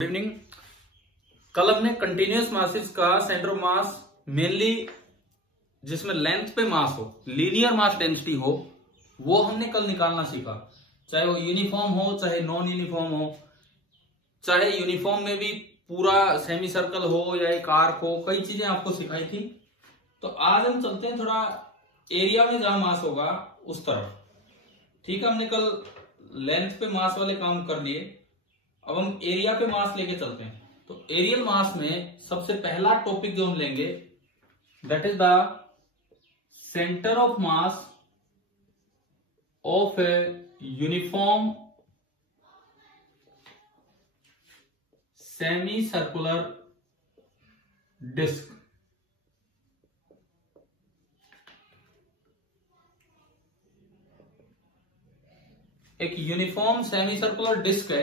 Good evening. कल हमने continuous masses का सेंटर ऑफ मास मेनली जिसमें लेंथ पे मास हो, लीनियर मास डेंसिटी हो, वो हमने कल निकालना सीखा। चाहे वो यूनिफॉर्म हो, चाहे नॉन यूनिफॉर्म हो, चाहे यूनिफॉर्म में भी पूरा सेमी सर्कल हो या एक आर्क हो, कई चीजें आपको सिखाई थी। तो आज हम चलते हैं थोड़ा एरिया में जहां मास होगा उस तरफ। ठीक है, हमने कल लेंथ पे मास वाले काम कर लिए, अब हम एरिया पे मास लेके चलते हैं। तो एरियल मास में सबसे पहला टॉपिक जो हम लेंगे that is the centre of mass of a uniform semi circular disc. एक यूनिफॉर्म सेमी सर्कुलर डिस्क है।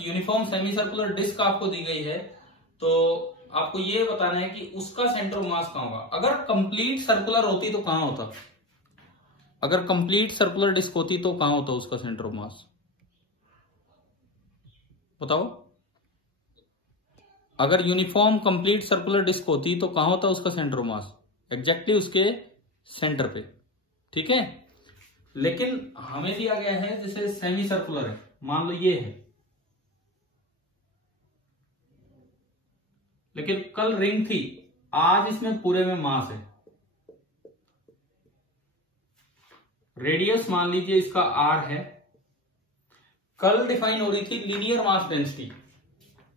यूनिफॉर्म सेमी सर्कुलर डिस्क आपको दी गई है, तो आपको ये बताना है कि उसका सेंटर ऑफ मास कहां होगा। अगर कंप्लीट सर्कुलर होती तो कहां होता, अगर कंप्लीट सर्कुलर डिस्क होती तो कहां होता उसका सेंटर ऑफ मास, बताओ। अगर यूनिफॉर्म कंप्लीट सर्कुलर डिस्क होती तो कहां होता उसका सेंटर ऑफ मास, एग्जैक्टली उसके सेंटर पे। ठीक है, लेकिन हमें दिया गया है जैसे सेमी सर्कुलर है, मान लो ये है, लेकिन कल रिंग थी, आज इसमें पूरे में मास है। रेडियस मान लीजिए इसका r है। कल डिफाइन हो रही थी लीनियर मास डेंसिटी,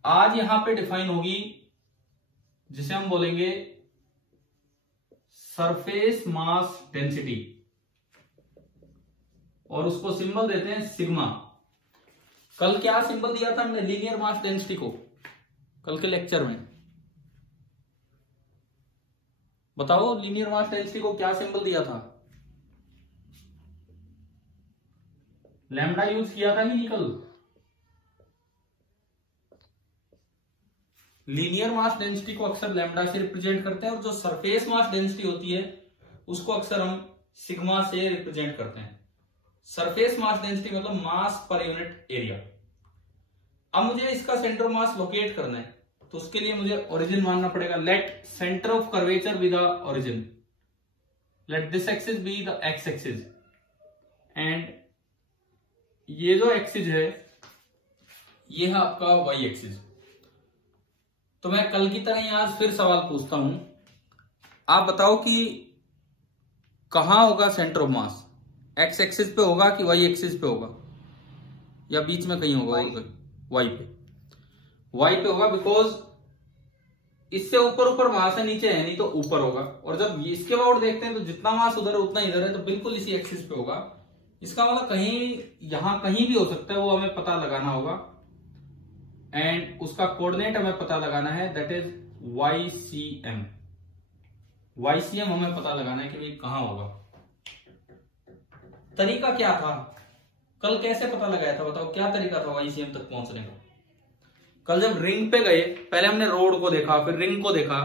आज यहां पे डिफाइन होगी जिसे हम बोलेंगे सरफेस मास डेंसिटी, और उसको सिंबल देते हैं सिग्मा। कल क्या सिंबल दिया था हमने लीनियर मास डेंसिटी को, कल के लेक्चर में बताओ, लीनियर मास डेंसिटी को क्या सिंबल दिया था? लैम्डा यूज किया था ही नहीं कल। लीनियर मास डेंसिटी को अक्सर लैम्डा से रिप्रेजेंट करते हैं, और जो सरफेस मास डेंसिटी होती है उसको अक्सर हम सिग्मा से रिप्रेजेंट करते हैं। सरफेस मास डेंसिटी मतलब मास पर यूनिट एरिया। अब मुझे इसका सेंटर मास लोकेट करना है, तो उसके लिए मुझे ओरिजिन मानना पड़ेगा। Let centre of curvature be the origin, let this axis be the x axis, and ये जो एक्सिस है ये है आपका वाई एक्सिस। तो मैं कल की तरह ही आज फिर सवाल पूछता हूं, आप बताओ कि कहां होगा centre of mass, x axis पे होगा कि वाई एक्सिस पे होगा, या बीच में कहीं होगा? वाई पे, वाई पे होगा, बिकॉज इससे ऊपर ऊपर मास है, नीचे है नहीं तो ऊपर होगा। और जब इसके बाउंड देखते हैं तो जितना मास उधर है उतना इधर है, तो बिल्कुल इसी एक्सिस पे होगा। इसका मतलब कहीं यहां कहीं भी हो सकता है, वो हमें पता लगाना होगा, एंड उसका कोऑर्डिनेट हमें पता लगाना है, दैट इज YCM। YCM हमें पता लगाना है कि भाई कहां होगा। तरीका क्या था, कल कैसे पता लगाया था, बताओ क्या तरीका था YCM तक पहुंचने का? कल जब रिंग पे गए, पहले हमने रोड को देखा, फिर रिंग को देखा।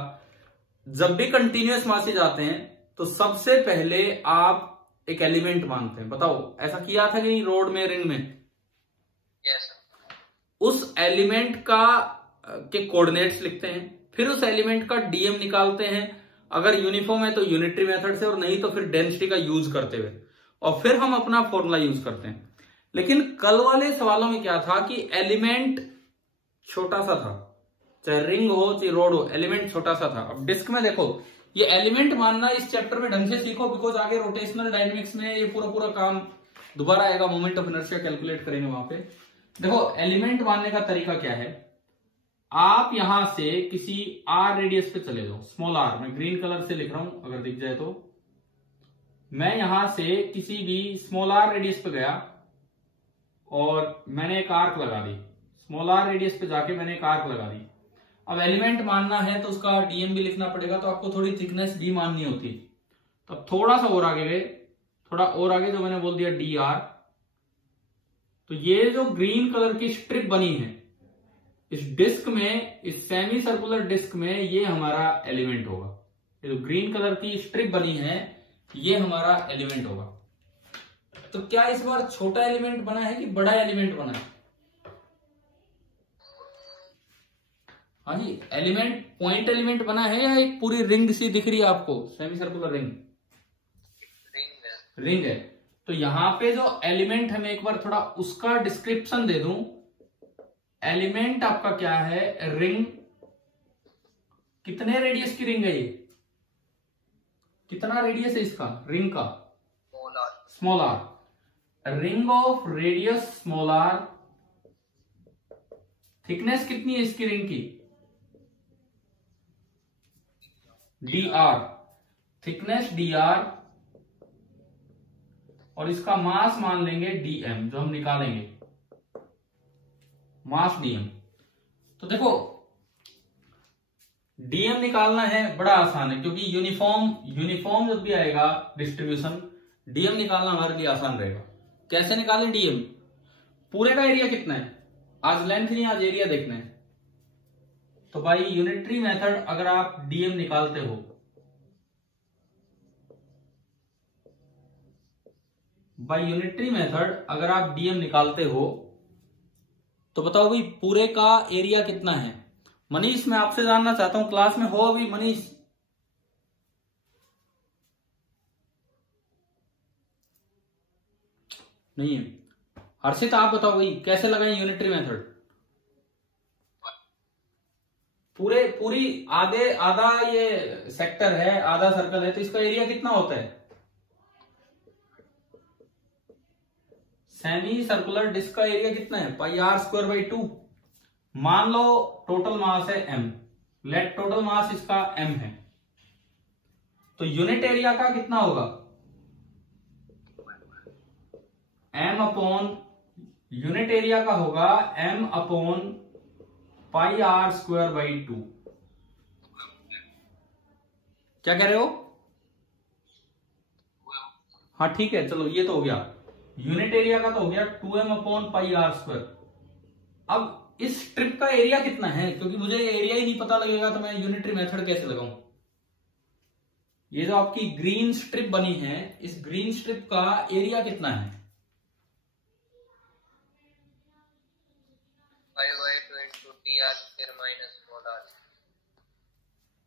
जब भी कंटिन्यूअस मासेज आते हैं तो सबसे पहले आप एक एलिमेंट मानते हैं। बताओ ऐसा किया था कि रोड में, रिंग में? yes, उस एलिमेंट का के कोऑर्डिनेट्स लिखते हैं, फिर उस एलिमेंट का डीएम निकालते हैं। अगर यूनिफॉर्म है तो यूनिटरी मेथड से, और नहीं तो फिर डेंसिटी का यूज करते हुए, और फिर हम अपना फॉर्मूला यूज करते हैं। लेकिन कल वाले सवालों में क्या था कि एलिमेंट छोटा सा था, चाहे रिंग हो चाहे रोड हो, एलिमेंट छोटा सा था। अब डिस्क में देखो, ये एलिमेंट मानना इस चैप्टर में ढंग से सीखो, बिकॉज आगे रोटेशनल डायनेमिक्स में ये पूरा काम दोबारा आएगा, मोमेंट ऑफ इनर्शिया कैलकुलेट करेंगे वहां पे। देखो एलिमेंट मानने का तरीका क्या है, आप यहां से किसी r रेडियस पे चले जाओ, स्मॉल r, मैं ग्रीन कलर से लिख रहा हूं अगर दिख जाए तो। मैं यहां से किसी भी स्मॉल r रेडियस पे गया और मैंने एक आर्क लगा दी, स्मॉल r रेडियस पे जाके मैंने एक आर्क लगा दी। अब एलिमेंट मानना है तो उसका डीएम भी लिखना पड़ेगा, तो आपको थोड़ी थिकनेस डी माननी होती। तो अब थोड़ा सा और आगे गए, थोड़ा और आगे, जो मैंने बोल दिया dr। तो ये जो ग्रीन कलर की स्ट्रिप बनी है इस डिस्क में, इस सेमी सर्कुलर डिस्क में, ये हमारा एलिमेंट होगा। ये जो ग्रीन कलर की स्ट्रिप बनी है ये हमारा एलिमेंट होगा। तो क्या इस बार छोटा एलिमेंट बना है कि बड़ा एलिमेंट बना है? हाँ जी, एलिमेंट पॉइंट एलिमेंट बना है या एक पूरी रिंग सी दिख रही है आपको, सेमी सर्कुलर रिंग? रिंग है। तो यहां पे जो एलिमेंट है, मैं एक बार थोड़ा उसका डिस्क्रिप्शन दे दूं। एलिमेंट आपका क्या है? रिंग। कितने रेडियस की रिंग है ये? कितना रेडियस है इसका रिंग का? Small r. Ring of radius small r. Thickness कितनी है इसकी रिंग की? D r. Thickness d are. और इसका मास मान लेंगे डीएम, जो हम निकालेंगे मास डीएम। तो देखो डीएम निकालना है बड़ा आसान है, क्योंकि यूनिफॉर्म जब भी आएगा डिस्ट्रीब्यूशन, डीएम निकालना हमारे लिए आसान रहेगा। कैसे निकालें डीएम? पूरे का एरिया कितना है? आज लेंथ नहीं, आज एरिया देखना है। तो बाई यूनिटरी मेथड अगर आप डीएम निकालते हो, बाई यूनिटरी मेथड अगर आप डीएम निकालते हो तो बताओ भाई पूरे का एरिया कितना है? मनीष, मैं आपसे जानना चाहता हूं, क्लास में हो अभी मनीष? नहीं है। हर्षित आप बताओ भाई कैसे लगाएं यूनिटरी मेथड? पूरी आधे आधा ये सेक्टर है, आधा सर्कल है, तो इसका एरिया कितना होता है? सेमी सर्कुलर डिस्क का एरिया कितना है? पाई आर स्क्वायर बाई 2। मान लो टोटल मास है m, लेट टोटल मास इसका m है, तो यूनिट एरिया का कितना होगा? m अपॉन, यूनिट एरिया का होगा m upon pi are square by 2। क्या कह रहे हो? हाँ ठीक है, चलो ये तो हो गया। यूनिट एरिया का तो हो गया 2m upon pi are square. अब इस स्ट्रिप का एरिया कितना है? क्योंकि मुझे एरिया ही नहीं पता लगेगा तो मैं यूनिटरी मेथड कैसे लगाऊं? ये जो आपकी ग्रीन स्ट्रिप बनी है, इस ग्रीन स्ट्रिप का एरिया कितना है?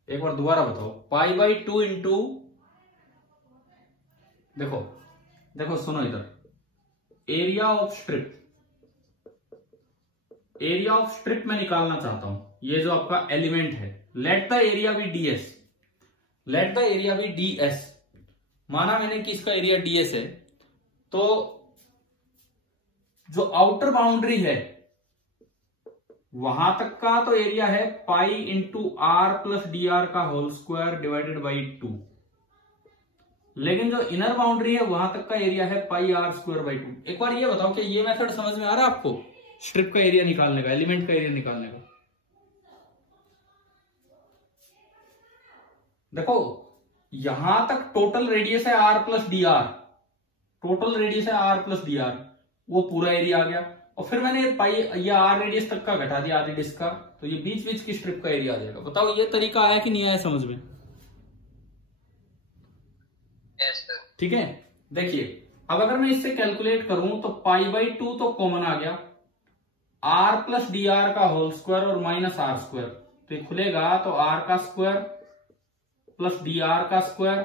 एक बार दोबारा बताओ। पाई बाई 2 इंटू, देखो सुनो इधर, area of strip, area of strip में निकालना चाहता हूं। ये जो आपका एलिमेंट है, let the area be ds, let the area be ds. माना मैंने कि इसका एरिया डीएस है, तो जो आउटर बाउंड्री है वहां तक का तो एरिया है pi into r plus D R का होल स्क्वायर डिवाइडेड बाई 2, लेकिन जो इनर बाउंड्री है वहां तक का एरिया है पाई आर स्क्वायर बाई 2। एक बार ये बताओ कि ये मेथड समझ में आ रहा है आपको, स्ट्रिप का एरिया निकालने का, एलिमेंट का एरिया निकालने का? देखो यहां तक टोटल रेडियस है r plus D r, total radius है आर प्लस डी आर, वो पूरा एरिया आ गया। और फिर मैंने पाई ये आर रेडियस तक का घटा दिया आधी डिस्क का, तो ये बीच बीच की स्ट्रिप का एरिया आ जाएगा। बताओ ये तरीका आया कि नहीं आया समझ में? ठीक है, देखिए अब अगर मैं इससे कैलकुलेट करूं तो पाई बाई 2 तो कॉमन आ गया, आर प्लस डी आर का होल स्क्वायर और माइनस आर स्क्वायर, तो ये खुलेगा तो आर का स्क्वायर प्लस डी आर का square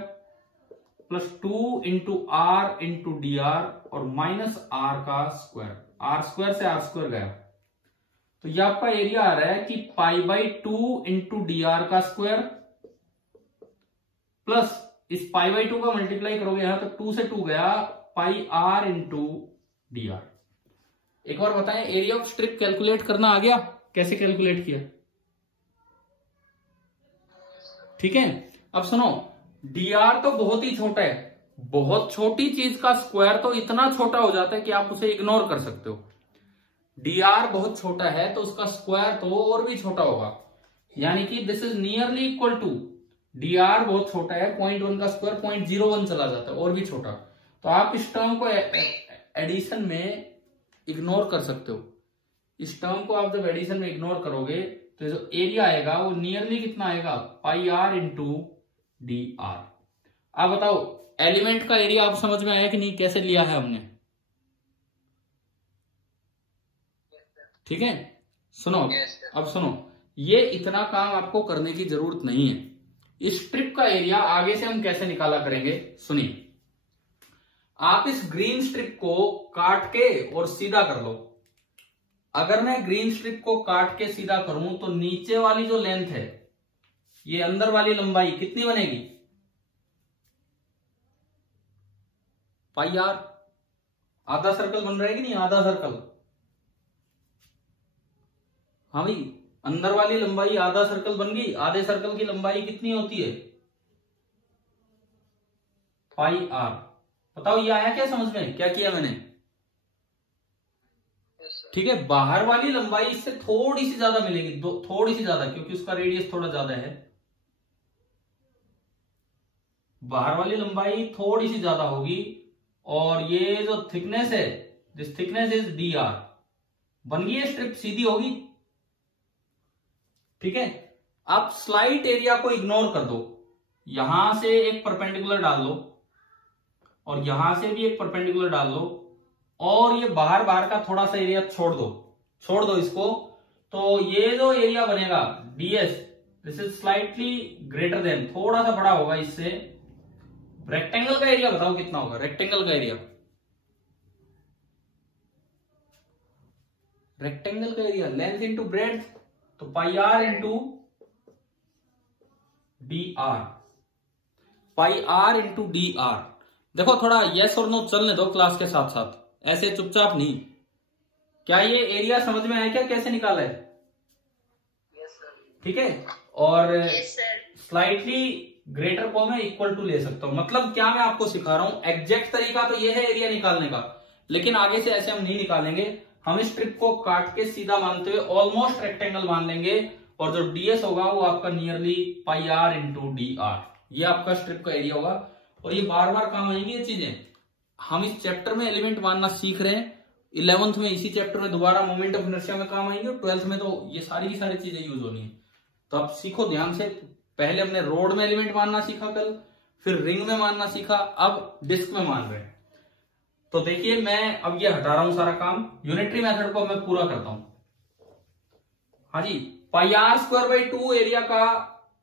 plus 2 into R into D R और माइनस आर का स्क्वायर, आर स्क्वायर से आर स्क्वायर गया, तो ये आपका एरिया आ रहा है कि pi by 2 into D R का स्क्वायर प्लस इस पाई बाई 2 का मल्टीप्लाई करोगे यहां तो 2 से 2 गया, पाई आर इंटू डी आर। एक बार बताएं, एरिया ऑफ स्ट्रिप कैलकुलेट करना आ गया? कैसे कैलकुलेट किया? ठीक है, अब सुनो, डी आर तो बहुत ही छोटा है, बहुत छोटी चीज का स्क्वायर तो इतना छोटा हो जाता है कि आप उसे इग्नोर कर सकते हो। डी आर बहुत छोटा है तो उसका स्क्वायर तो और भी छोटा होगा, यानी कि this is nearly equal to, D R बहुत छोटा है, 0.1 का स्क्वायर 0.01 चला जाता है, और भी छोटा। तो आप इस टर्म को एडिशन में इग्नोर कर सकते हो। इस टर्म को आप जब एडिशन में इग्नोर करोगे तो जो एरिया आएगा वो नियरली कितना आएगा? पाई आर इंटू डी आर। आप बताओ एलिमेंट का एरिया आप समझ में आया कि नहीं, कैसे लिया है हमने? ठीक है, सुनो अब सुनो, ये इतना काम आपको करने की जरूरत नहीं है। इस स्ट्रिप का एरिया आगे से हम कैसे निकाला करेंगे, सुनिए। आप इस ग्रीन स्ट्रिप को काट के और सीधा कर लो। अगर मैं ग्रीन स्ट्रिप को काट के सीधा करूं तो नीचे वाली जो लेंथ है, ये अंदर वाली लंबाई कितनी बनेगी, पाई आर। आधा सर्कल बन रहा है कि नहीं, आधा सर्कल। हाँ भाई, अंदर वाली लंबाई आधा सर्कल बन गई। आधे सर्कल की लंबाई कितनी होती है, पाई आर। बताओ ये आया क्या समझ में, क्या किया मैंने? ठीक है, बाहर वाली लंबाई इससे थोड़ी सी ज्यादा मिलेगी, थोड़ी सी ज्यादा, क्योंकि उसका रेडियस थोड़ा ज्यादा है। बाहर वाली लंबाई थोड़ी सी ज्यादा होगी, और ये जो थिकनेस है, this thickness is D R. बन गई है स्ट्रिप, सीधी होगी। ठीक है, अब स्लाइट एरिया को इग्नोर कर दो। यहां से एक परपेंडिकुलर डाल लो, और यहां से भी एक परपेंडिकुलर डाल लो, और ये बाहर बाहर का थोड़ा सा एरिया छोड़ दो इसको। तो ये जो एरिया बनेगा ds, this is slightly greater than, थोड़ा सा बड़ा होगा इससे। रेक्टेंगल का एरिया बताओ कितना होगा, रेक्टेंगल का एरिया। रेक्टेंगल का एरिया लेंथ इंटू ब्रेड्थ, तो pi are into D r, pi are into D r. देखो थोड़ा यस और नो चलने दो क्लास के साथ साथ, ऐसे चुपचाप नहीं। क्या ये एरिया समझ में आया क्या, कैसे निकाला है? ठीक है, और स्लाइटली ग्रेटर को मैं इक्वल टू ले सकता हूं। मतलब क्या मैं आपको सिखा रहा हूं, एग्जैक्ट तरीका तो ये है एरिया निकालने का, लेकिन आगे से ऐसे हम नहीं निकालेंगे। हम इस स्ट्रिप को काट के सीधा मानते हुए ऑलमोस्ट रेक्टेंगल मान लेंगे, और जो ds होगा वो आपका nearly pi are into D R, ये आपका स्ट्रिप का एरिया होगा। और ये बार बार काम आएंगी ये चीजें। हम इस चैप्टर में एलिमेंट मानना सीख रहे हैं, 11th में इसी चैप्टर में दोबारा मोमेंट ऑफ इनर्शिया में काम आएंगे, और 12th में तो ये सारी की सारी चीजें यूज होनी है। तो आप सीखो ध्यान से। पहले हमने रोड में एलिमेंट मानना सीखा कल, फिर रिंग में मानना सीखा, अब डिस्क में मान रहे हैं। तो देखिए मैं अब ये हटा रहा हूं सारा काम, यूनिटरी मेथड को मैं पूरा करता हूं। हाँ जी, pi are square by 2 area का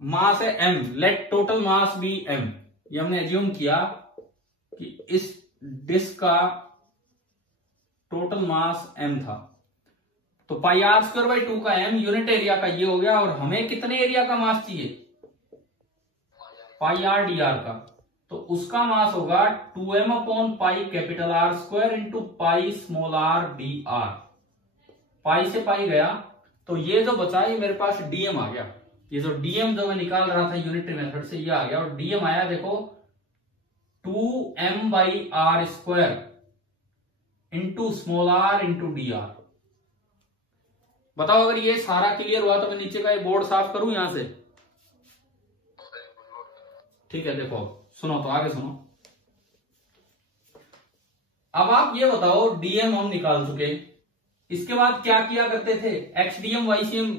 मास है m, let total mass be m। ये हमने एज्यूम किया कि इस डिस्क का टोटल मास m था। तो पाई आर स्क्वायर बाई 2 का m यूनिट एरिया का ये हो गया, और हमें कितने एरिया का मास चाहिए, पाई आर डी आर का। तो उसका मास होगा 2m upon pi capital r square into pi small r D r. Pi से पाई गया, तो ये जो बचा ये मेरे पास dm आ गया। ये जो dm जो मैं निकाल रहा था यूनिटरी मेथड से, ये आ गया। और dm आया देखो 2m by R square into small R into D R. बताओ अगर ये सारा क्लियर हुआ तो मैं नीचे का ये बोर्ड साफ करूं यहां से। ठीक है, देखो सुनो, तो आगे सुनो। अब आप ये बताओ, डीएम हम निकाल चुके, इसके बाद क्या किया करते थे, एक्सडीएम वाईसीएम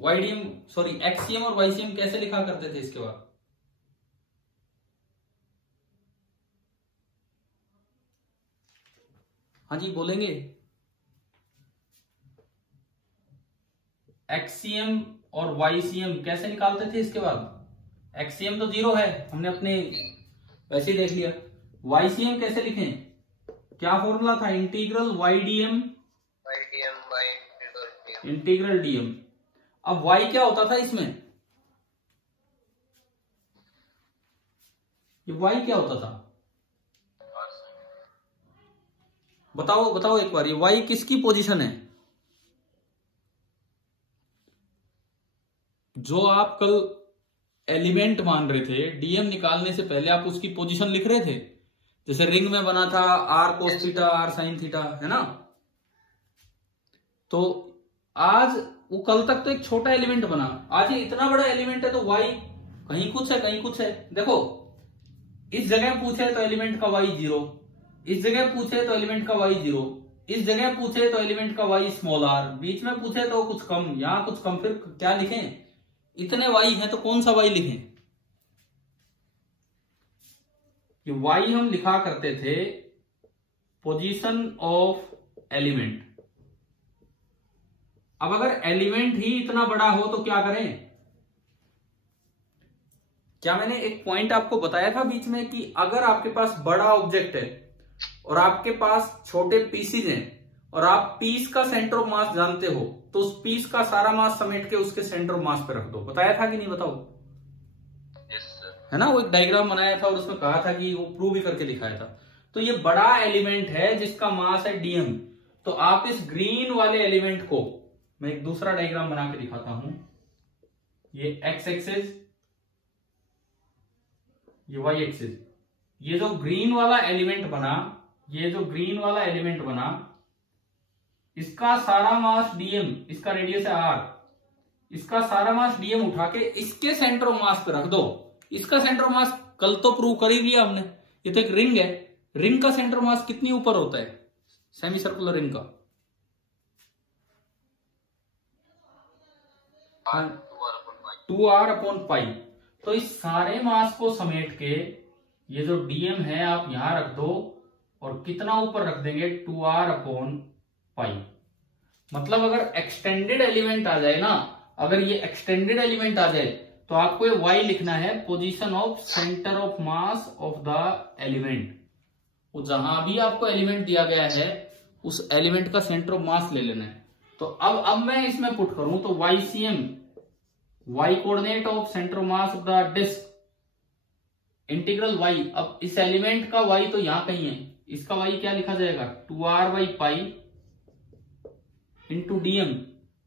वाईडीएम सॉरी एक्ससीएम और वाईसीएम कैसे लिखा करते थे इसके बाद? हाँ जी बोलेंगे, एक्ससीएम और वाईसीएम कैसे निकालते थे इसके बाद? एक्ससीएम तो 0 है, हमने अपने वैसे ही देख लिया। वाईसीएम कैसे लिखें, क्या फॉर्मूला था, इंटीग्रल वाईडीएम इंटीग्रल डीएम। अब वाई क्या होता था इसमें, ये वाई क्या होता था, बताओ बताओ एक बार, ये वाई किसकी पोजीशन है? जो आप कल एलिमेंट मान रहे थे, डीएम निकालने से पहले आप उसकी पोजीशन लिख रहे थे। जैसे रिंग में बना था R cos theta R sine theta, है ना। तो आज वो कल तक तो एक छोटा एलिमेंट बना, आज ये इतना बड़ा एलिमेंट है, तो वाई कहीं कुछ है कहीं कुछ है। देखो इस जगह पूछे तो एलिमेंट का वाई 0, इस जगह पूछे तो एलिमेंट का वाई 0, इस जगह पूछे तो एलिमेंट का वाई स्मॉल आर, बीच में पूछे तो कुछ कम, यहां कुछ कम, फिर क्या लिखें, इतने वाई हैं तो कौन सा वाई लिखें? ये वाई हम लिखा करते थे पोजीशन ऑफ एलिमेंट। अब अगर एलिमेंट ही इतना बड़ा हो तो क्या करें? क्या मैंने एक पॉइंट आपको बताया था बीच में कि अगर आपके पास बड़ा ऑब्जेक्ट है और आपके पास छोटे पीसीज हैं और आप पीस का सेंटर ऑफ मास जानते हो, तो उस पीस का सारा मास समेट के उसके सेंटर ऑफ मास पे रख दो। बताया था कि नहीं बताओ? है ना, वो एक डायग्राम बनाया था और उसमें कहा था कि वो प्रूव भी करके दिखाया था। तो ये बड़ा एलिमेंट है जिसका मास है डीएम। तो आप इस ग्रीन वाले एलिमेंट को, मैं एक दूसरा डायग्राम बना के दिखाता हूं, ये एक्स एक्सिस, ये वाई एक्सिस, ये जो ग्रीन वाला एलिमेंट बना, ये जो ग्रीन वाला एलिमेंट बना, इसका सारा मास डीएम, इसका रेडियस है आर, इसका सारा मास डीएम उठा के इसके सेंटर ऑफ मास पे रख दो। इसका सेंटर ऑफ मास कल तो प्रूव कर ही लिया हमने, ये तो एक रिंग है, रिंग का सेंटर ऑफ मास कितनी ऊपर होता है सेमी सर्कुलर रिंग का? 2r/π। तो इस सारे मास को समेट के ये जो डीएम है आप यहां रख दो और कितना ऊपर रख देंगे? 2r/π। मतलब अगर एक्सटेंडेड एलिमेंट आ जाए ना, अगर ये एक्सटेंडेड एलिमेंट आ जाए तो आपको ये y लिखना है, position of centre of mass of the element. वो जहां भी आपको एलिमेंट दिया गया है उस एलिमेंट का सेंटर ऑफ मास ले लेना है। तो अब मैं इसमें पुट करूं तो YCM, y coordinate of centre of mass of the disc, integral y। अब इस एलिमेंट का y तो यहां कहीं है, इसका y क्या लिखा जाएगा? 2r/π इंटू डीएम,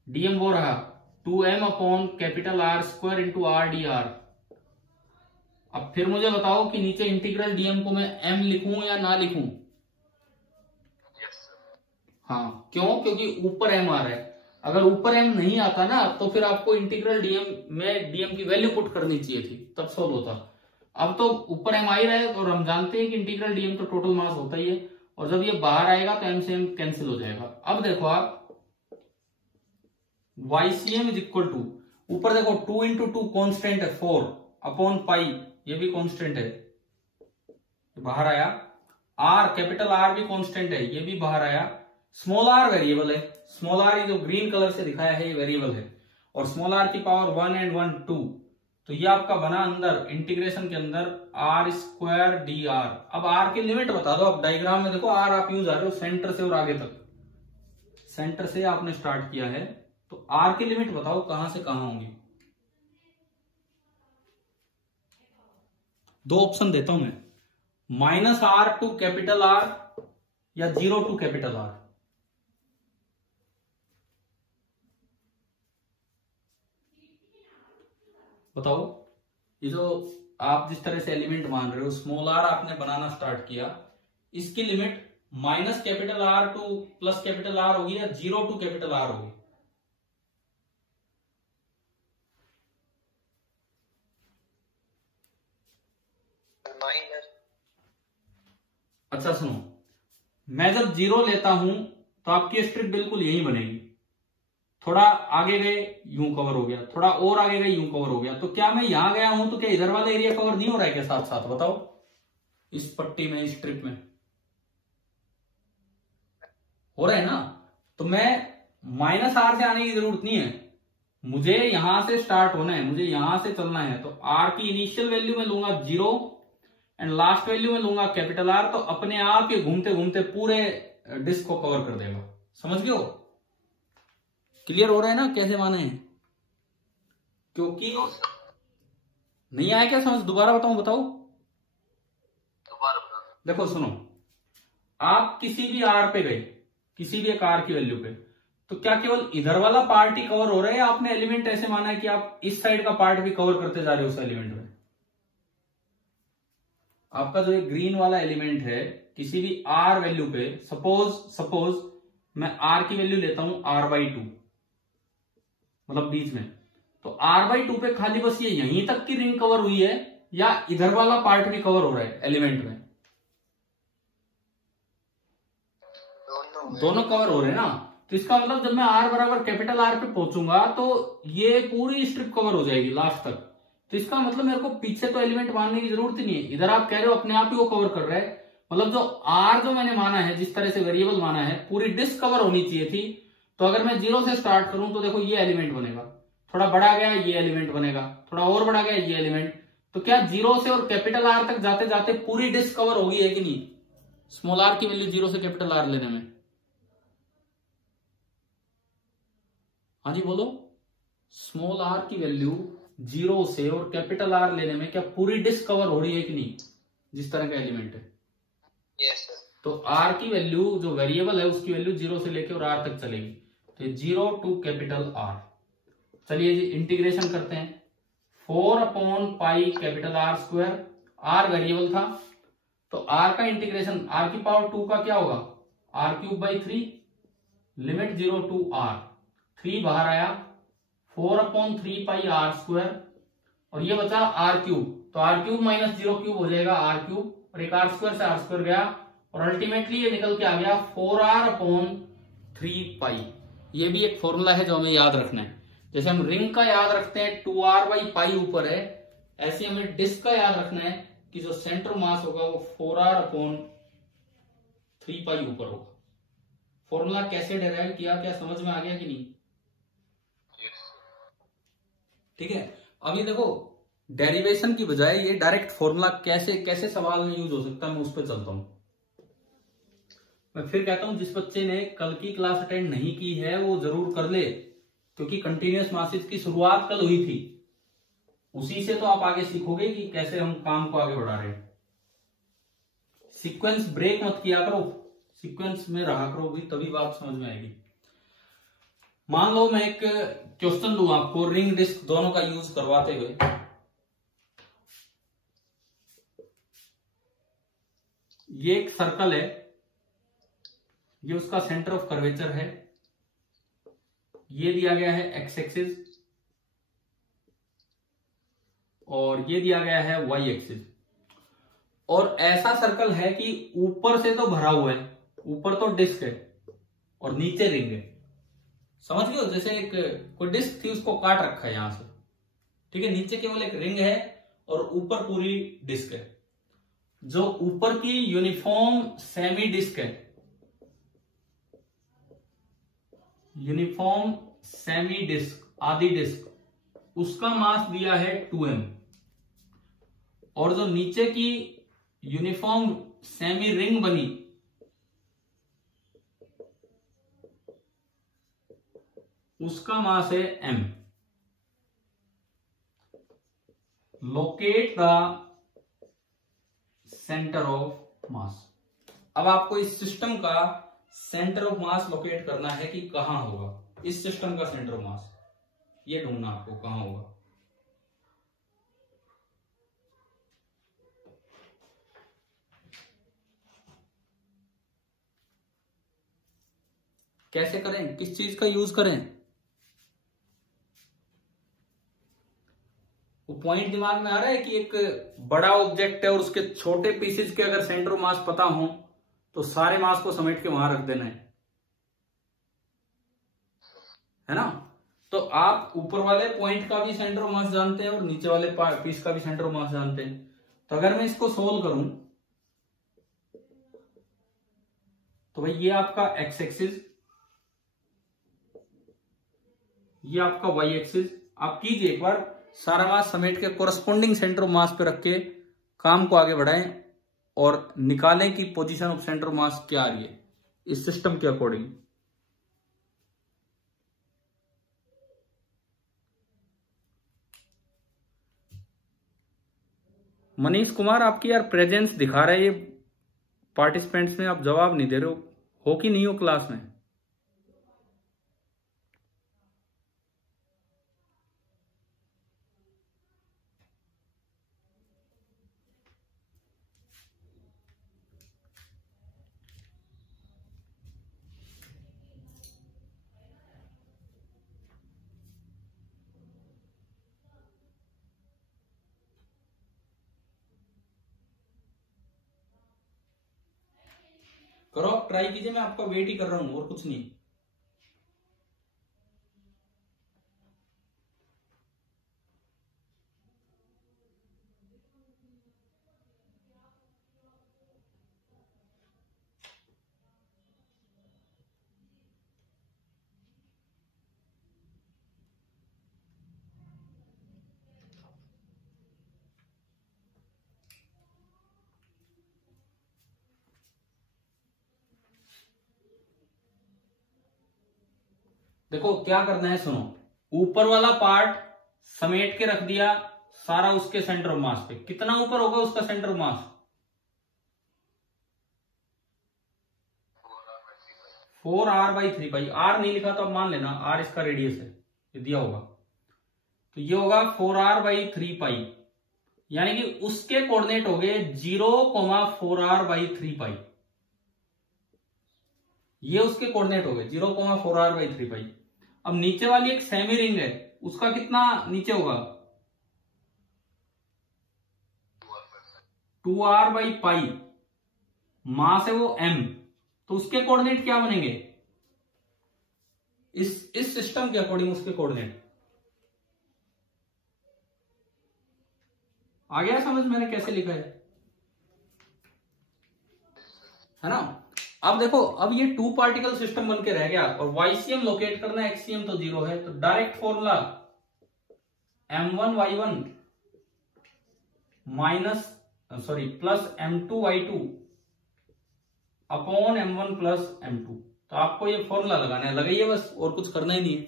डीएम वो रहा 2m/R² इंटू r/dr। अब फिर मुझे बताओ कि नीचे इंटीग्रल डीएम को मैं m लिखूं या ना लिखूं? हाँ, क्यों? क्योंकि ऊपर m आ रहा है। अगर ऊपर m नहीं आता ना तो फिर आपको इंटीग्रल डीएम में डीएम की वैल्यू पुट करनी चाहिए थी, तब सोल्व होता। अब तो ऊपर m आ ही रहा है और हम जानते हैं कि इंटीग्रल डीएम तो टोटल मास होता ही है, और जब ये बाहर आएगा तो m से m कैंसिल हो जाएगा। अब देखो आप, YCM इज इक्वल टू, ऊपर देखो 2 इंटू 2 कॉन्स्टेंट है 4/π, ये भी कॉन्स्टेंट है, बाहर आया। R, कैपिटल R भी कॉन्स्टेंट है, ये भी बाहर आया। स्मॉल r वेरिएबल है, स्मॉल r जो ग्रीन कलर से दिखाया है ये वेरिएबल है, और स्मॉल r की पावर 1 and 1 2। तो ये आपका बना अंदर इंटीग्रेशन के अंदर r² dr। अब r की लिमिट बता दो। अब डायग्राम में देखो r आप यूज आ रहे हो सेंटर से और आगे तक, सेंटर से आपने स्टार्ट किया है, तो r की लिमिट बताओ कहां से कहां होंगी? दो ऑप्शन देता हूं मैं, -r टू कैपिटल R या 0 टू कैपिटल R। बताओ, ये जो आप जिस तरह से एलिमेंट मान रहे हो, स्मॉल r आपने बनाना स्टार्ट किया, इसकी लिमिट -R टू +R होगी या 0 टू R होगी? अच्छा सुनो, मैं जब 0 लेता हूं तो आपकी स्ट्रिप बिल्कुल यही बनेगी, थोड़ा आगे गए यूं कवर हो गया, थोड़ा और आगे गए यूं कवर हो गया। तो क्या मैं यहां गया हूं तो क्या इधर वाला एरिया कवर नहीं हो रहा है क्या साथ साथ? बताओ, इस पट्टी में, इस स्ट्रिप में हो रहा है ना? तो मैं -R से आने की जरूरत नहीं है, मुझे यहां से स्टार्ट होना है, मुझे यहां से चलना है। तो R की इनिशियल वैल्यू में लूंगा 0 एंड लास्ट वैल्यू में लूंगा कैपिटल R, तो अपने आप ये घूमते घूमते पूरे डिस्क को कवर कर देगा। समझ गए हो? क्लियर हो रहा है ना कैसे माने हैं? क्योंकि नहीं आया क्या समझ? दोबारा बताऊं? बताओ, देखो सुनो, आप किसी भी R पे गए, किसी भी एक R की वैल्यू पे, तो क्या केवल इधर वाला पार्ट ही कवर हो रहा है या आपने एलिमेंट ऐसे माना है कि आप इस साइड का पार्ट भी कवर करते जा रहे हो उस एलिमेंट में? आपका जो एक ग्रीन वाला एलिमेंट है, किसी भी R वैल्यू पे, सपोज मैं R की वैल्यू लेता हूं R/2, मतलब बीच में, तो R/2 पे खाली बस ये यहीं तक की रिंग कवर हुई है या इधर वाला पार्ट भी कवर हो रहा है एलिमेंट में? दोनों कवर हो रहे हैं ना। तो इसका मतलब जब मैं R बराबर कैपिटल R पे पहुंचूंगा तो ये पूरी स्ट्रिप कवर हो जाएगी लास्ट तक। तो इसका मतलब मेरे को पीछे तो एलिमेंट मानने की जरूरत ही नहीं है, इधर आप कह रहे हो अपने आप ही वो कवर कर रहा है। मतलब जो R जो मैंने माना है, जिस तरह से वेरिएबल माना है, पूरी डिस्क कवर होनी चाहिए थी, तो अगर मैं 0 से स्टार्ट करूं तो देखो ये एलिमेंट बनेगा, थोड़ा बड़ा गया ये एलिमेंट बनेगा, थोड़ा और बड़ा गया ये एलिमेंट। तो क्या 0 से और कैपिटल आर तक जाते जाते पूरी डिस्क कवर होगी है कि नहीं, स्मॉल आर की वैल्यू 0 से कैपिटल आर लेने में? हाँ जी बोलो, स्मॉल आर की वैल्यू 0 से और कैपिटल आर लेने में क्या पूरी डिस्क कवर हो रही है कि नहीं, जिस तरह का एलिमेंट है? Yes sir. तो आर की वैल्यू जो वेरिएबल है उसकी वैल्यू 0 से लेकर और आर तक चलेगी, तो 0 टू कैपिटल आर। चलिए जी इंटीग्रेशन करते हैं। 4/पाई capital r square, r variable था तो आर का इंटीग्रेशन आर की पावर 2 का क्या होगा, r³ 3, लिमिट 0 टू आर, 3 बाहर आया, 4/3 आर स्क्वायर, और ये बचा r³, तो r³ माइनस 0³ हो जाएगा r³, और एक आर स्क्वायर से आर स्क्वायर गया, और अल्टीमेटली ये निकल के आ गया 4r/3। ये भी एक फॉर्मूला है जो हमें याद रखना है। जैसे हम रिंग का याद रखते हैं 2r/पाई ऊपर है, ऐसे हमें डिस्क का याद रखना है कि जो सेंटर मास होगा वो 4r/3 ऊपर होगा। फॉर्मूला कैसे डिराइव किया, क्या समझ में आ गया कि नहीं? ठीक है, अभी देखो डेरिवेशन की बजाय ये डायरेक्ट फॉर्मूला कैसे कैसे सवाल में यूज हो सकता है, मैं उस पर चलता हूं। मैं फिर कहता हूं जिस बच्चे ने कल की क्लास अटेंड नहीं की है वो जरूर कर ले, क्योंकि कंटिन्यूअस मासेज की शुरुआत कल हुई थी, उसी से तो आप आगे सीखोगे कि कैसे हम काम को आगे बढ़ा रहे हैं। सीक्वेंस ब्रेक मत किया करो, सीक्वेंस में रहा करो भी, तभी बात समझ में आएगी। मान लो मैं एक क्वेश्चन दूं आपको रिंग डिस्क दोनों का यूज करवाते हुए। ये एक सर्कल है, ये उसका सेंटर ऑफ कर्वेचर है, ये दिया गया है एक्स एक्सिस और ये दिया गया है वाई एक्सिस, और ऐसा सर्कल है कि ऊपर से तो भरा हुआ है, ऊपर तो डिस्क है और नीचे रिंग है। समझ गए हो, जैसे एक कोई डिस्क थी उसको काट रखा है यहां से, ठीक है, नीचे केवल एक रिंग है और ऊपर पूरी डिस्क है। जो ऊपर की यूनिफॉर्म सेमी डिस्क है, यूनिफॉर्म सेमी डिस्क आधी डिस्क, उसका मास दिया है 2m, और जो नीचे की यूनिफॉर्म सेमी रिंग बनी उसका मास है m। Locate the centre of मास। अब आपको इस सिस्टम का सेंटर ऑफ मास लोकेट करना है कि कहां होगा, इस सिस्टम का सेंटर ऑफ मास ये ढूंढना आपको कहां होगा। कैसे करें, किस चीज का यूज करें? वो पॉइंट दिमाग में आ रहा है कि एक बड़ा ऑब्जेक्ट है और उसके छोटे पीसेज के अगर सेंटर ऑफ मास पता हो तो सारे मास को समेट के वहां रख देना है ना। तो आप ऊपर वाले पॉइंट का भी सेंटर ऑफ मास जानते हैं और नीचे वाले पीस का भी सेंटर ऑफ मास जानते हैं। तो अगर मैं इसको सोल्व करूं तो भाई ये आपका एक्स एक्सिस, ये आपका वाई एक्सिस। आप कीजिए एक बार, सारा मास समेट के कोरस्पोंडिंग सेंटर ऑफ मास पे रख के काम को आगे बढ़ाएं और निकालें कि पोजीशन ऑफ सेंटर ऑफ मास क्या आ रही है इस सिस्टम के अकॉर्डिंग। मनीष कुमार आपकी यार प्रेजेंस दिखा रहा है ये पार्टिसिपेंट्स में, आप जवाब नहीं दे रहे हो कि नहीं हो क्लास में? करो आप, ट्राई कीजिए, मैं आपका वेट ही कर रहा हूं और कुछ नहीं। देखो क्या करना है, सुनो, ऊपर वाला पार्ट समेट के रख दिया सारा उसके सेंटर ऑफ मास पे। कितना ऊपर होगा उसका centre of mass? 4r/3π। r नहीं लिखा तो अब मान लेना r इसका रेडियस है, ये दिया होगा, तो ये होगा 4r/3π, यानी कि उसके कोऑर्डिनेट हो गए 0,4r/3π। ये उसके कोऑर्डिनेट हो गए 0,4r/3π। अब नीचे वाली एक सेमी रिंग है, उसका कितना नीचे होगा? 2r/π। मास है वो m, तो उसके कोऑर्डिनेट क्या बनेंगे इस सिस्टम के अकॉर्डिंग? उसके कोऑर्डिनेट आ गया समझ मैंने कैसे लिखा है ना? अब देखो, अब ये 2 पार्टिकल सिस्टम बन के रह गया और YCM लोकेट करना है, XCM तो 0 है, तो direct formula m1y1 plus m2y2 upon m1 plus m2। तो आपको ये फॉर्मूला लगाना है, लगाइए बस, और कुछ करना ही नहीं है।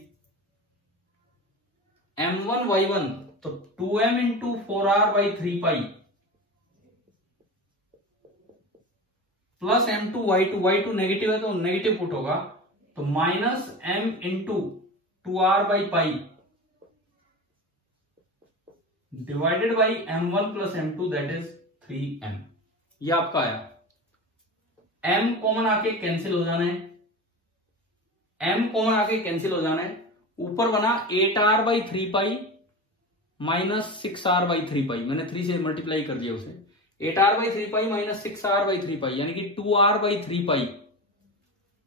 m1y1 तो 2m into 4r/3π plus m2y2, y2 negative है तो नेगेटिव पुट होगा, तो minus m into 2r/π divided by m1 plus m2 that is 3m। ये आपका आया। m कॉमन आके कैंसिल हो जाना है, m कॉमन आके कैंसिल हो जाना है। ऊपर बना 8r/3π माइनस 6r/3π, मैंने 3 से मल्टीप्लाई कर दिया उसे। 8r/3π माइनस 6r/3π यानी कि 2r/3π,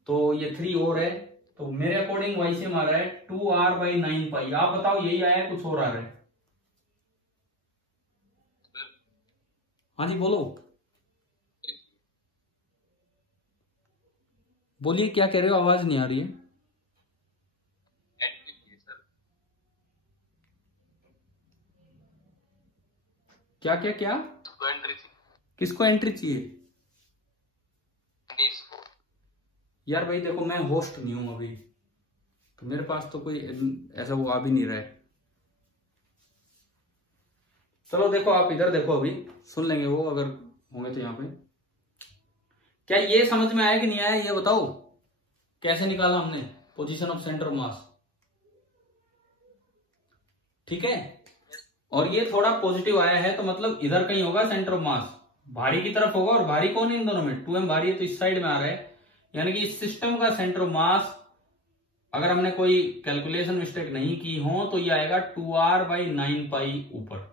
तो ये 3 और है, तो मेरे अकॉर्डिंग YCM आ रहा है 2r/9π। आप बताओ यही आया कुछ और आ रहा है? हाँ जी बोलो, बोलिए क्या कह रहे हो, आवाज नहीं आ रही है। क्या क्या क्या? किसको एंट्री चाहिए? यार भाई देखो, मैं होस्ट नहीं हूं अभी, तो मेरे पास तो कोई ऐसा वो आ भी नहीं रहा है। चलो देखो, आप इधर देखो, अभी सुन लेंगे वो अगर होंगे तो यहाँ पे। क्या ये समझ में आया कि नहीं आया, ये बताओ कैसे निकाला हमने पोजीशन ऑफ सेंटर ऑफ मास? ठीक है, और ये थोड़ा पॉजिटिव आया है तो मतलब इधर कहीं होगा सेंटर ऑफ मास, भारी की तरफ होगा। और भारी कौन है इन दोनों में? 2m भारी है तो इस साइड में आ रहा है, यानी कि इस सिस्टम का सेंटर ऑफ मास, अगर हमने कोई कैलकुलेशन मिस्टेक नहीं की हो तो ये आएगा 2r/9π ऊपर।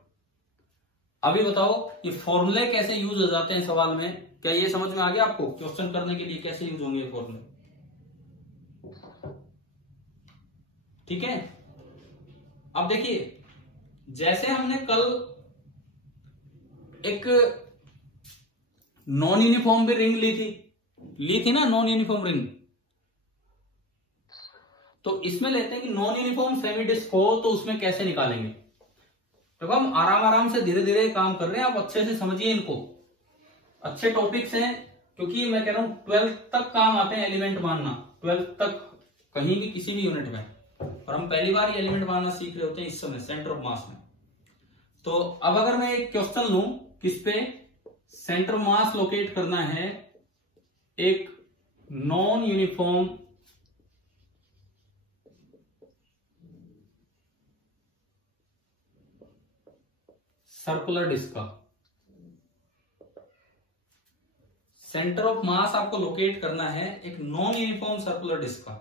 अभी बताओ ये फॉर्मूले कैसे यूज हो जाते हैं सवाल में, क्या ये समझ में आ गया आपको? क्वेश्चन करने के लिए कैसे यूज होंगे ये फॉर्मूले? ठीक है, अब देखिए, जैसे हमने कल एक नॉन यूनिफॉर्म भी रिंग ली थी ना, नॉन यूनिफॉर्म रिंग, तो इसमें लेते हैं कि नॉन यूनिफॉर्म सेमी डिस्क हो तो उसमें कैसे निकालेंगे। तो हम आराम से धीरे धीरे काम कर रहे हैं, आप अच्छे से समझिए इनको, अच्छे टॉपिक्स हैं, क्योंकि मैं कह रहा हूं 12th तक काम आते हैं एलिमेंट मानना, 12th तक कहीं भी किसी भी यूनिट में, और हम पहली बार ये एलिमेंट मानना सीख रहे होते हैं इस समय सेंटर ऑफ मास में। तो अब अगर मैं एक क्वेश्चन लूं, किस पे? सेंटर ऑफ मास लोकेट करना है एक नॉन यूनिफॉर्म सर्कुलर डिस्क का। सेंटर ऑफ मास आपको लोकेट करना है एक नॉन यूनिफॉर्म सर्कुलर डिस्क का।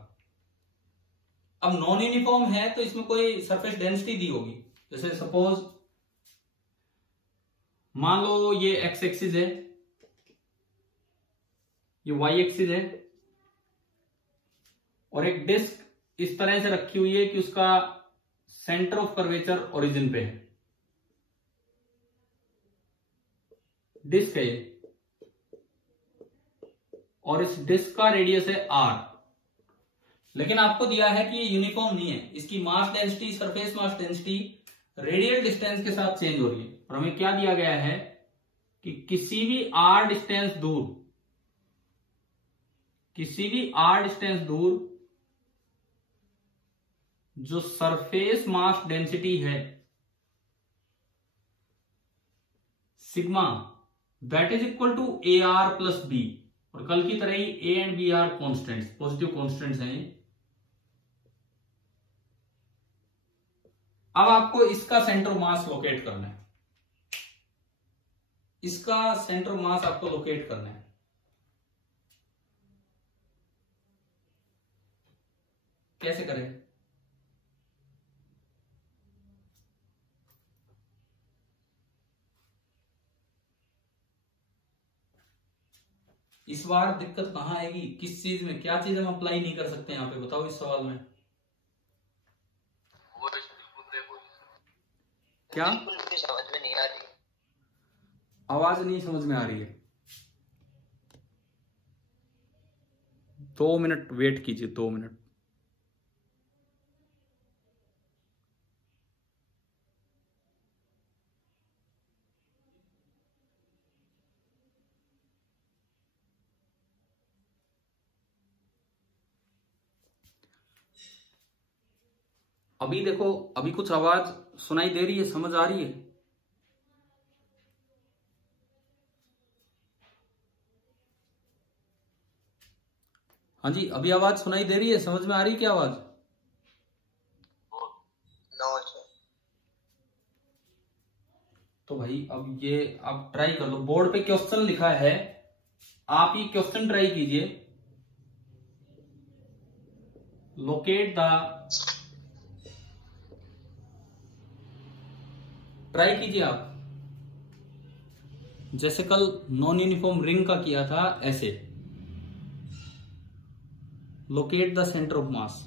अब नॉन यूनिफॉर्म है तो इसमें कोई सरफेस डेंसिटी दी होगी, जैसे सपोज मान लो ये एक्स एक्सिस है, ये वाई एक्सिस है, और एक डिस्क इस तरह से रखी हुई है कि उसका सेंटर ऑफ कर्वेचर ओरिजिन पे है, डिस्क है ये, और इस डिस्क का रेडियस है r। लेकिन आपको दिया है कि ये यूनिफॉर्म नहीं है, इसकी mass density, surface mass density radial distance के साथ चेंज हो रही है। और हमें क्या दिया गया है कि किसी भी r डिस्टेंस दूर जो सरफेस मास डेंसिटी है sigma, that is equal to a r plus b, और कल की तरह ही a and b are constants, positive constants हैं। अब आपको इसका सेंटर मास लोकेट करना है, इसका सेंटर मास आपको लोकेट करना है। कैसे करें? इस बार दिक्कत कहां आएगी, किस चीज में, क्या चीज हम अप्लाई नहीं कर सकते यहां पे, बताओ इस सवाल में क्या? समझ में नहीं आ रही, आवाज नहीं समझ में आ रही है। 2 मिनट वेट कीजिए, 2 मिनट। अभी देखो, अभी कुछ आवाज सुनाई दे रही है, समझ आ रही है? हाँ जी, अभी आवाज सुनाई दे रही है, समझ में आ रही है क्या आवाज? तो भाई अब ये आप ट्राई कर लो, बोर्ड पे क्वेश्चन लिखा है, आप ये क्वेश्चन ट्राई कीजिए। लोकेट द, ट्राई कीजिए आप, जैसे कल नॉन यूनिफॉर्म रिंग का किया था ऐसे, लोकेट द सेंटर ऑफ मास।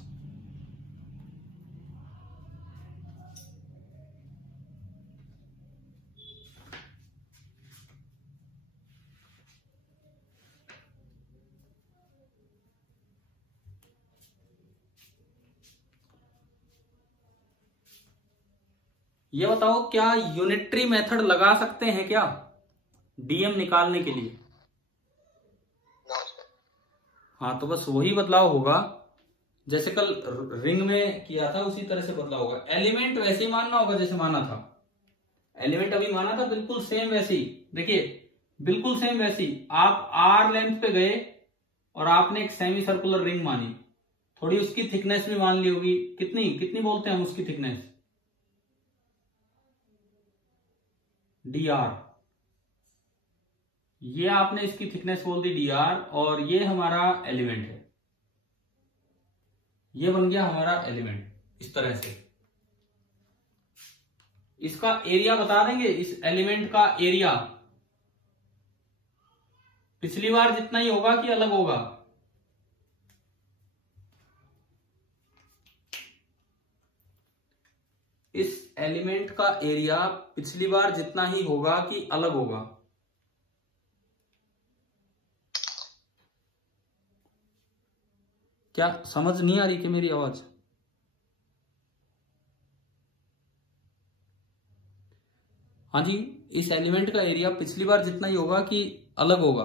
ये बताओ, क्या यूनिटरी मेथड लगा सकते हैं क्या डीएम निकालने के लिए? हाँ, तो बस वही बदलाव होगा जैसे कल रिंग में किया था, उसी तरह से बदलाव होगा। एलिमेंट वैसे ही मानना होगा जैसे माना था, एलिमेंट अभी माना था बिल्कुल सेम वैसे ही, देखिए बिल्कुल सेम वैसे ही। आप आर लेंथ पे गए और आपने एक सेमी सर्कुलर रिंग मानी, थोड़ी उसकी थिकनेस भी मान ली होगी, कितनी कितनी बोलते हैं हम उसकी थिकनेस? D are. ये आपने इसकी थिकनेस बोल दी डी आर, और ये हमारा एलिमेंट है, ये बन गया हमारा एलिमेंट इस तरह से। इसका एरिया बता देंगे, इस एलिमेंट का एरिया पिछली बार जितना ही होगा कि अलग होगा? इस एलिमेंट का एरिया पिछली बार जितना ही होगा कि अलग होगा? क्या समझ नहीं आ रही कि मेरी आवाज? हाँ जी, इस एलिमेंट का एरिया पिछली बार जितना ही होगा कि अलग होगा?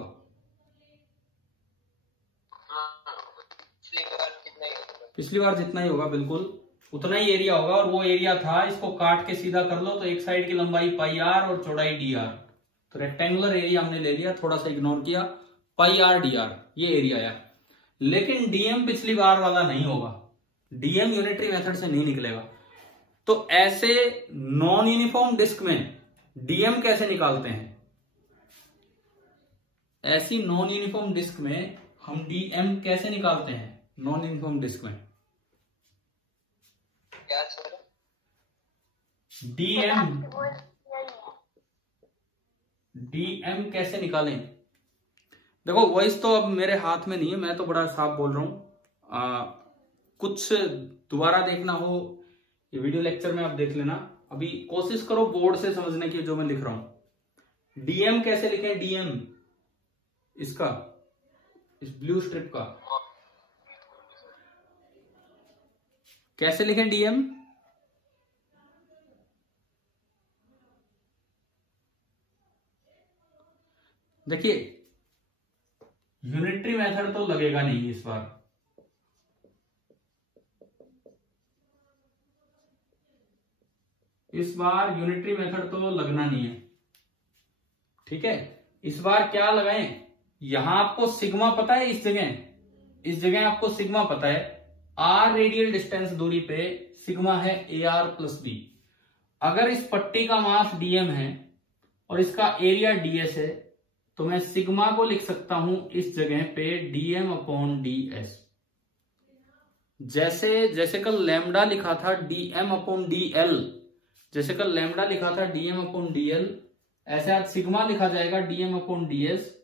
पिछली बार जितना ही होगा, बिल्कुल उतना ही एरिया होगा। और वो एरिया था, इसको काट के सीधा कर लो तो एक साइड की लंबाई पाई आर और चौड़ाई डी आर, तो रेक्टेंगुलर एरिया हमने ले लिया, थोड़ा सा इग्नोर किया, पाई आर डी आर ये एरिया आया। लेकिन डीएम पिछली बार वाला नहीं होगा, डीएम यूनिटरी मेथड से नहीं निकलेगा। तो ऐसे नॉन यूनिफॉर्म डिस्क में डीएम कैसे निकालते हैं? ऐसी नॉन यूनिफॉर्म डिस्क में हम डीएम कैसे निकालते हैं? नॉन यूनिफॉर्म डिस्क में क्या सर? डीएम कैसे निकालें? देखो, वॉइस तो अब मेरे हाथ में नहीं है, मैं तो बड़ा साफ बोल रहा हूं। कुछ दोबारा देखना हो ये वीडियो लेक्चर में आप देख लेना। अभी कोशिश करो बोर्ड से समझने की जो मैं लिख रहा हूं। डीएम कैसे लिखें? डीएम इसका, इस ब्लू स्ट्रिप का कैसे लिखें डीएम? देखिए, यूनिटरी मेथड तो लगेगा नहीं इस बार, इस बार यूनिटरी मेथड तो लगना नहीं है, ठीक है। इस बार क्या लगाएं, यहां आपको सिग्मा पता है, इस जगह आपको सिग्मा पता है, आर रेडियल डिस्टेंस दूरी पे सिग्मा है ए आर प्लस बी। अगर इस पट्टी का मास डीएम है और इसका एरिया डीएस है, तो मैं सिग्मा को लिख सकता हूं इस जगह पे डीएम अपॉन डीएस। जैसे कल लैम्डा लिखा था डीएम अपॉन डीएल, जैसे कल लैम्डा लिखा था डीएम अपॉन डीएल, ऐसे आज सिग्मा लिखा जाएगा डीएम अपॉन डीएस,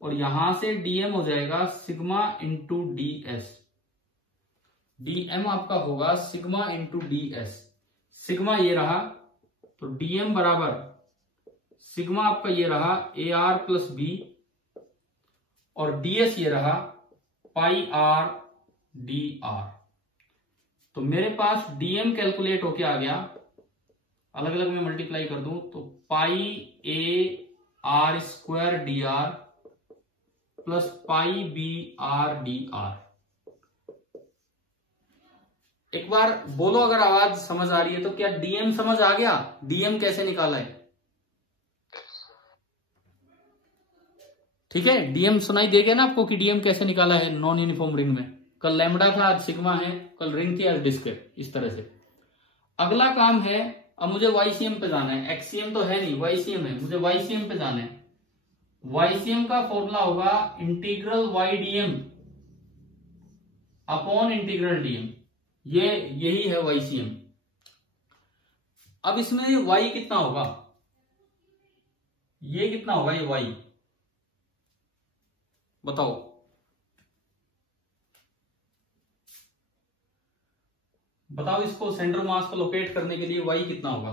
और यहां से डीएम हो जाएगा सिग्मा इंटू डीएस। डीएम आपका होगा सिग्मा इंटू डीएस। सिग्मा ये रहा, तो डीएम बराबर सिग्मा आपका ये रहा ए आर प्लस बी, और डीएस ये रहा पाई आर डी आर। तो मेरे पास डीएम कैलकुलेट होके आ गया, अलग अलग में मल्टीप्लाई कर दूं तो pi A R square D R plus pi B R D r. एक बार बोलो अगर आवाज समझ आ रही है तो, क्या डीएम समझ आ गया? डीएम कैसे निकाला है? ठीक है, डीएम सुनाई दे गया ना आपको कि डीएम कैसे निकाला है नॉन यूनिफॉर्म रिंग में। कल लैम्डा था, आज सिग्मा है, कल रिंग थी, आज डिस्क है, इस तरह से। अगला काम है, अब मुझे वाईसीएम पे जाना है, एक्ससीएम तो है नहीं, वाईसीएम है, मुझे वाईसीएम पे जाना है। वाईसीएम का फॉर्मूला होगा integral Y DM upon integral DM, यही है वाईसीएम। अब इसमें y कितना होगा, ये कितना होगा, ये y बताओ। बताओ इसको सेंटर मास को लोकेट करने के लिए y कितना होगा?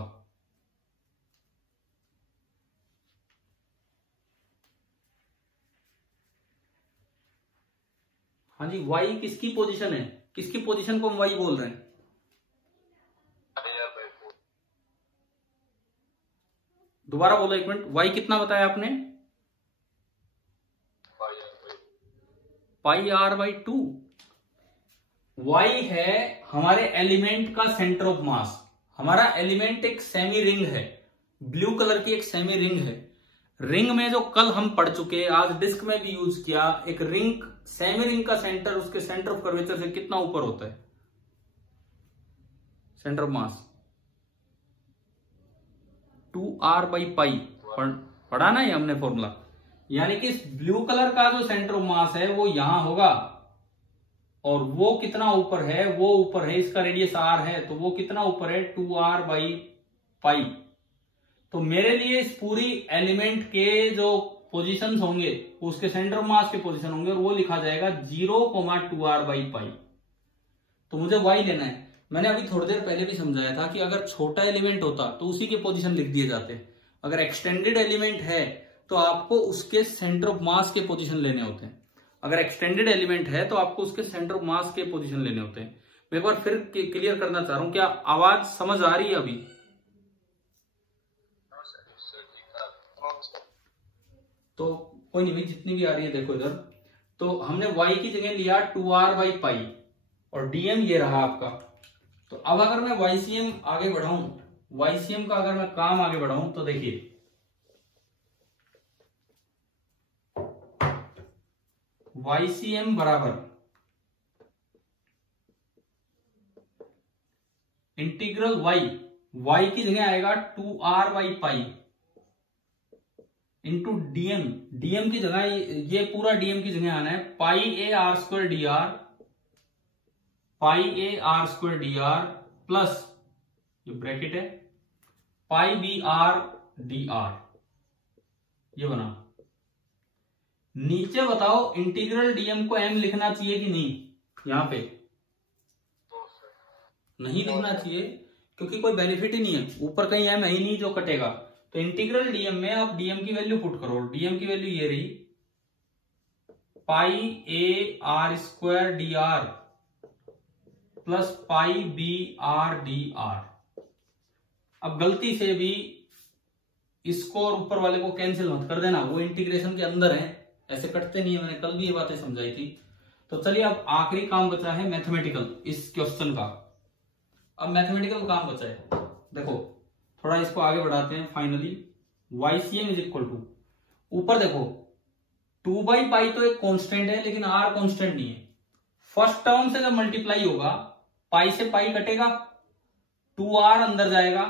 हाँ जी, y किसकी पोजीशन है, किसकी पोजीशन को हम y बोल रहे हैं? दोबारा बोलो एक मिनट, y कितना बताया आपने? पाई आर बाई 2। y है हमारे एलिमेंट का सेंटर ऑफ मास। हमारा एलिमेंट एक सेमी रिंग है, ब्लू कलर की एक सेमी रिंग है। रिंग में जो कल हम पढ़ चुके, आज डिस्क में भी यूज किया, एक रिंग, सेमी रिंग का सेंटर उसके सेंटर ऑफ कर्वेचर से कितना ऊपर होता है? Centre of mass 2r by पाई, पढ़ा ना ये हमने फॉर्मूला। यानी कि इस ब्लू कलर का जो सेंटर ऑफ मास है वो यहां होगा, और वो कितना ऊपर है, वो ऊपर है, इसका रेडियस r है, तो वो कितना ऊपर है, 2r बाई पाई। तो मेरे लिए इस पूरी एलिमेंट के जो पोजीशंस होंगे उसके सेंटर ऑफ मास के पोजीशन होंगे, और वो लिखा जाएगा 0,2r बाई पाई। तो मुझे y लेना है। मैंने अभी थोड़ी देर पहले भी समझाया था कि अगर छोटा एलिमेंट होता तो उसी के पोजीशन लिख दिए जाते, अगर एक्सटेंडेड एलिमेंट है तो आपको उसके सेंटर ऑफ मास के पोजीशन लेने होते हैं। अगर एक्सटेंडेड एलिमेंट है तो आपको उसके सेंटर ऑफ मास के पोजीशन लेने होते हैं। मैं एक बार फिर क्लियर करना चाह रहा हूं, क्या आवाज समझ आ रही है अभी? तो कोई नहीं भाई, जितनी भी आ रही है देखो इधर। तो हमने y की जगह लिया 2r बाई पाई, और dm ये रहा आपका। तो अब अगर मैं वाईसीएम आगे बढ़ाऊं, वाईसीएम का अगर मैं काम आगे बढ़ाऊं तो देखिए, वाईसीएम बराबर इंटीग्रल y की जगह आएगा 2r by pi into DM. D m की जगह ये पूरा डीएम की जगह आना है pi A R square D r, pi A R square D R plus ये ब्रैकेट है pi B R D R, ये बना। नीचे बताओ इंटीग्रल डीएम को एम लिखना चाहिए कि नहीं? यहां पे नहीं लिखना चाहिए, क्योंकि कोई बेनिफिट ही नहीं है, ऊपर कहीं एम है ही नहीं जो कटेगा। तो इंटीग्रल डीएम में आप डीएम की वैल्यू पुट करो, डीएम की वैल्यू ये रही pi A R square D R plus pi B R D R. अब गलती से भी इसको और ऊपर वाले को कैंसिल मत कर देना, वो इंटीग्रेशन के अंदर है, ऐसे कटते नहीं है, मैंने कल भी ये बातें समझाई थी। तो चलिए अब आखिरी काम बचा है मैथमेटिकल इस क्वेश्चन का। अब मैथमेटिकल काम बचा है, देखो थोड़ा इसको आगे बढ़ाते हैं। Finally YCM is equal to, ऊपर देखो 2/पाई तो एक कांस्टेंट है लेकिन R कांस्टेंट नहीं है। फर्स्ट टर्म से जब मल्टीप्लाई होगा पाई से पाई कटेगा, 2R अंदर जाएगा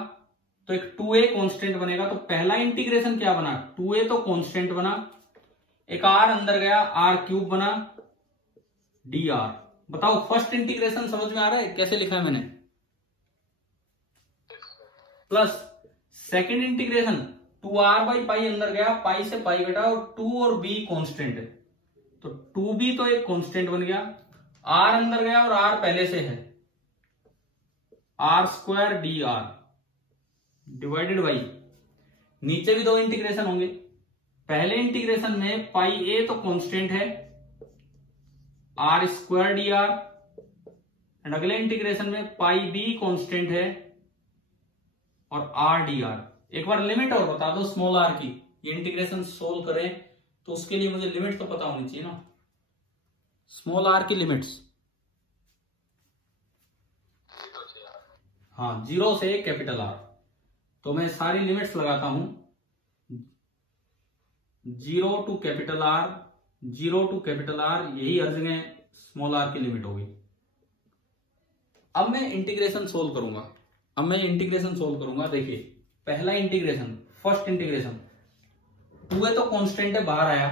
तो एक 2A कांस्टेंट बनेगा। तो पहला इंटीग्रेशन क्या बना, 2A तो कांस्टेंट बना, एक R अंदर गया, R³ बना dr। बताओ फर्स्ट इंटीग्रेशन समझ में आ रहा है कैसे लिखा है मैंने? प्लस सेकंड इंटीग्रेशन 2R/पाई अंदर गया, पाई से पाई घटा और 2 और B कांस्टेंट है तो 2B तो एक कांस्टेंट बन गया, R अंदर गया और R पहले से है, R² dr डिवाइडेड बाई, नीचे भी दो इंटीग्रेशन होंगे। पहले इंटीग्रेशन में पाई a तो कांस्टेंट है, R² dr, एंड अगले इंटीग्रेशन में पाई b कांस्टेंट है और R dr। एक बार लिमिट और बता दो स्मॉल r की, ये इंटीग्रेशन सोल्व करें तो उसके लिए मुझे लिमिट तो पता होनी चाहिए ना, स्मॉल r की लिमिट्स। हाँ, 0 से कैपिटल R। तो मैं सारी लिमिट्स लगाता हूं, 0 to capital R, 0 to capital R, यही हर जगह स्मॉल r की लिमिट होगी। अब मैं इंटीग्रेशन सोल्व करूंगा। देखिए पहला इंटीग्रेशन, फर्स्ट इंटीग्रेशन 2A तो कांस्टेंट है, बाहर आया,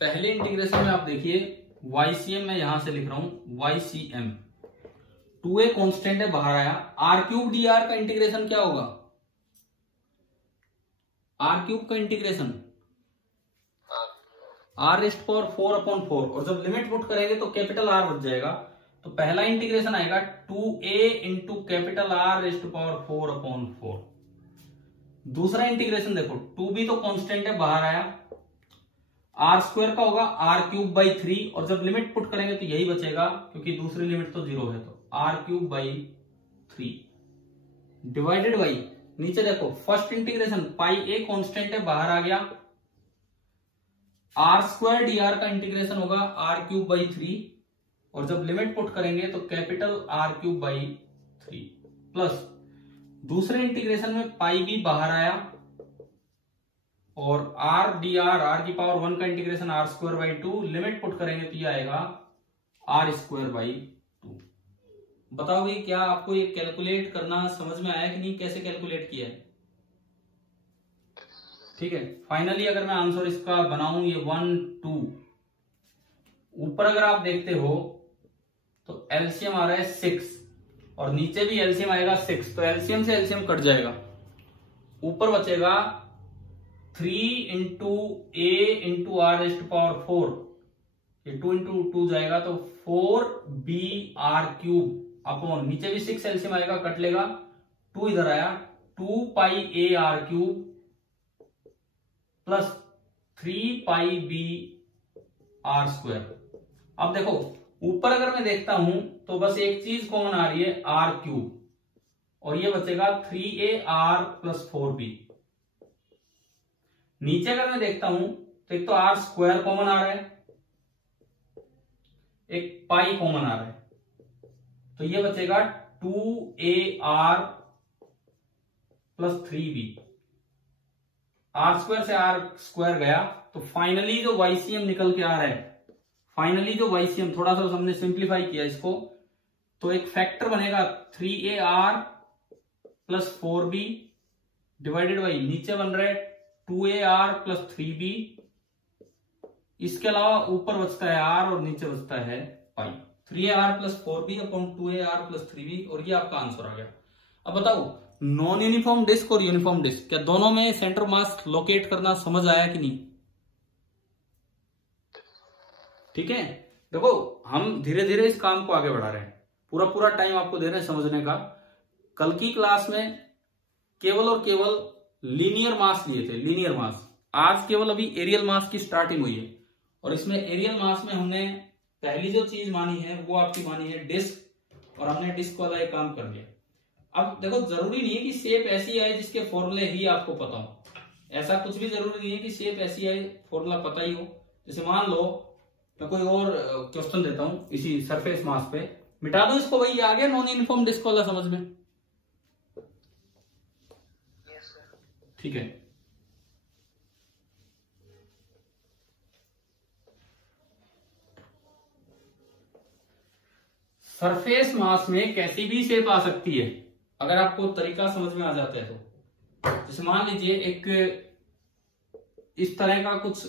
पहले इंटीग्रेशन में आप देखिए YCM मैं यहां से लिख रहा हूं, YCM 2A कांस्टेंट है, बाहर आया, R³ dr का इंटीग्रेशन क्या होगा, R³ का इंटीग्रेशन R⁴/4 और जब लिमिट पुट करेंगे तो कैपिटल R बच जाएगा। तो पहला इंटीग्रेशन आएगा 2A इंटू कैपिटल R⁴/4। दूसरा इंटीग्रेशन देखो 2B तो कांस्टेंट है, बाहर आया, R² का होगा R³/3 और जब लिमिट पुट करेंगे तो यही बचेगा क्योंकि दूसरी लिमिट तो 0 है, तो R³/3 डिवाइडेड बाई, नीचे देखो first integration pi a constant है, बाहर आ गया, R² dr का इंटीग्रेशन होगा R³/3 और जब लिमिट पुट करेंगे तो कैपिटल R³/3 प्लस दूसरे इंटीग्रेशन में पाई b बाहर आया और R dr R⁴ का इंटीग्रेशन R²/2, लिमिट पुट करेंगे तो ये आएगा R²/2। बताओगे क्या आपको ये कैलकुलेट करना समझ में आया कि नहीं, कैसे कैलकुलेट किया है? ठीक है, फाइनली अगर मैं आंसर इसका बनाऊं, ये 1 2, ऊपर अगर आप देखते हो तो एलसीएम आ रहा है 6 और नीचे भी एलसीएम आएगा 6, तो एलसीएम से एलसीएम कट जाएगा, ऊपर बचेगा 3 इंटू A इंटू R⁴, ये 2 इंटू 2 जाएगा तो 4BR³ अपॉन, नीचे भी 6 एलसीएम आएगा, कट लेगा, 2 इधर आया, 2πAR³ प्लस 3πBR²। अब देखो ऊपर अगर मैं देखता हूं तो बस एक चीज कॉमन आ रही है, R³ और ये बचेगा 3AR प्लस 4B। नीचे अगर मैं देखता हूं तो एक तो R² कॉमन आ रहा है, एक पाई कॉमन आ रहा है, तो ये बचेगा 2AR प्लस 3B। R² से R² गया तो फाइनली जो YCM निकल के आ रहा है, फाइनली जो YCM, थोड़ा सा हमने सिंप्लीफाई किया इसको, तो एक फैक्टर बनेगा 3AR plus 4B divided by, नीचे बन रहा है 2AR प्लस 3B, इसके अलावा ऊपर बचता है R और नीचे बचता है पाई, 3AR plus 4B upon 2AR plus 3B, और ये आपका आंसर आ गया। अब बताओ नॉन यूनिफॉर्म डिस्क और यूनिफॉर्म डिस्क, क्या दोनों में सेंटर मास लोकेट करना समझ आया कि नहीं? ठीक है, देखो हम धीरे धीरे इस काम को आगे बढ़ा रहे हैं, पूरा टाइम आपको दे रहे हैं समझने का। कल की क्लास में केवल और केवल लीनियर मास लिए थे, लीनियर मास। आज केवल अभी एरियल मास की स्टार्टिंग हुई है और इसमें एरियल मास में हमने पहली जो चीज मानी है वो आपकी मानी है डिस्क, और हमने डिस्क वाला एक काम कर दिया। अब देखो जरूरी नहीं है कि शेप ऐसी आए जिसके फॉर्मूले ही आपको पता हो, ऐसा कुछ भी जरूरी नहीं है कि शेप ऐसी आए फॉर्मूला पता ही हो। जैसे मान लो मैं कोई और क्वेश्चन देता हूं इसी सरफेस मास पे, मिटा दो इसको, वही आ गया नॉन यूनिफॉर्म डिस्क वाला समझ में। Yes sir. ठीक है, सरफेस मास में कैसी भी शेप आ सकती है अगर आपको तरीका समझ में आ जाता है तो। जैसे मान लीजिए एक इस तरह का कुछ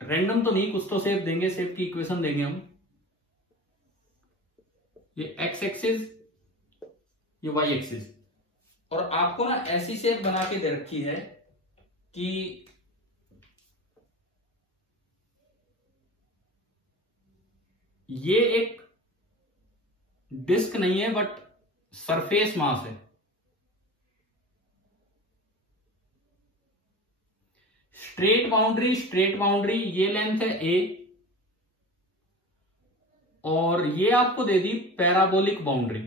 रैंडम तो नहीं, कुछ तो शेप देंगे, शेप की इक्वेशन देंगे हम। ये एक्स एक्सिस, ये वाई एक्सिस, और आपको ना ऐसी शेप बना के दे रखी है कि ये एक डिस्क नहीं है बट सरफेस मास है। स्ट्रेट बाउंड्री, ये लेंथ है ए, और ये आपको दे दी पैराबोलिक बाउंड्री।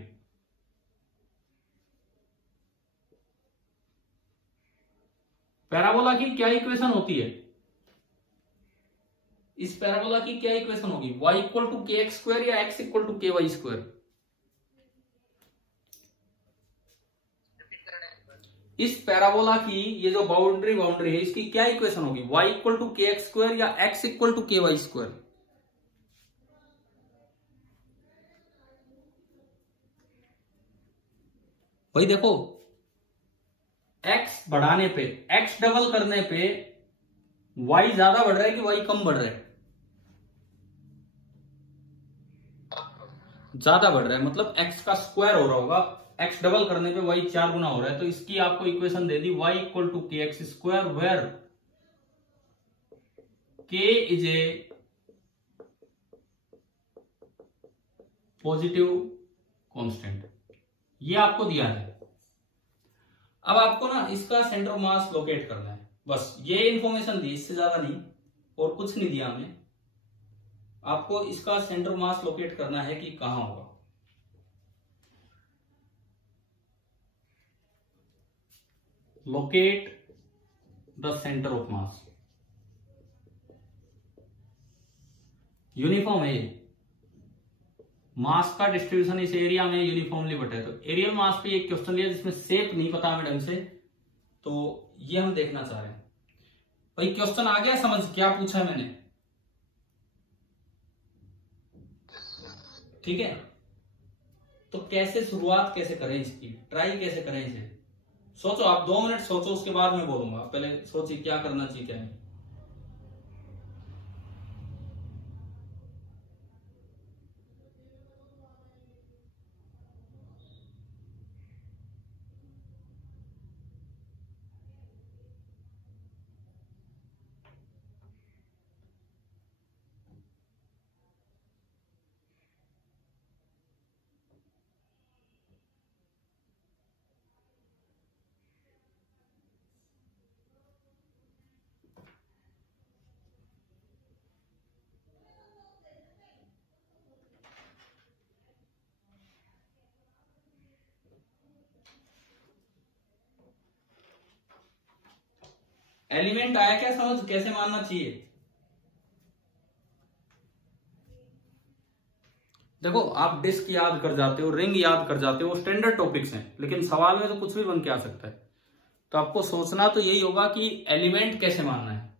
पैराबोला की क्या इक्वेशन होती है? इस पैराबोला की क्या इक्वेशन होगी? y equal to K X square या x इक्वल टू के वाई स्क्वायर? इस पैराबोला की ये जो बाउंड्री है इसकी क्या इक्वेशन होगी? y equal to K X square या x इक्वल टू के वाई स्क्वायर? भाई देखो, x बढ़ाने पे, x डबल करने पे y ज्यादा बढ़ रहा है कि y कम बढ़ रहा है? ज्यादा बढ़ रहा है, मतलब x का स्क्वायर हो रहा होगा। x डबल करने पे y 4 गुना हो रहा है, तो इसकी आपको इक्वेशन दे दी y equal to K X square, where k is a positive constant. ये आपको दिया है। अब आपको ना इसका सेंटर ऑफ मास लोकेट करना है, बस ये इंफॉर्मेशन दी, इससे ज्यादा नहीं, और कुछ नहीं दिया हमें। आपको इसका सेंटर ऑफ मास लोकेट करना है कि कहां होगा। Locate the centre of mass. Uniform है ये, मास का डिस्ट्रीब्यूशन इस एरिया में यूनिफॉर्मली बटे। तो एरियल मास पे एक क्वेश्चन लिया जिसमें शेप नहीं पता हमें ढंग से, तो ये हम देखना चाह रहे हैं। भाई क्वेश्चन आ गया समझ, क्या पूछा है मैंने? ठीक है, तो कैसे शुरुआत कैसे करें इसकी, ट्राई कैसे करें इसे? सोचो, आप 2 मिनट सोचो, उसके बाद मैं बोलूंगा। पहले सोचिए क्या करना चाहिए क्या नहीं। एलिमेंट आया क्या समझ, कैसे मानना चाहिए? देखो, आप डिस्क याद कर जाते हो, रिंग याद कर जाते हो, वो स्टैंडर्ड टॉपिक्स हैं, लेकिन सवाल में तो कुछ भी बन के आ सकता है। तो आपको सोचना तो यही होगा कि एलिमेंट कैसे मानना है।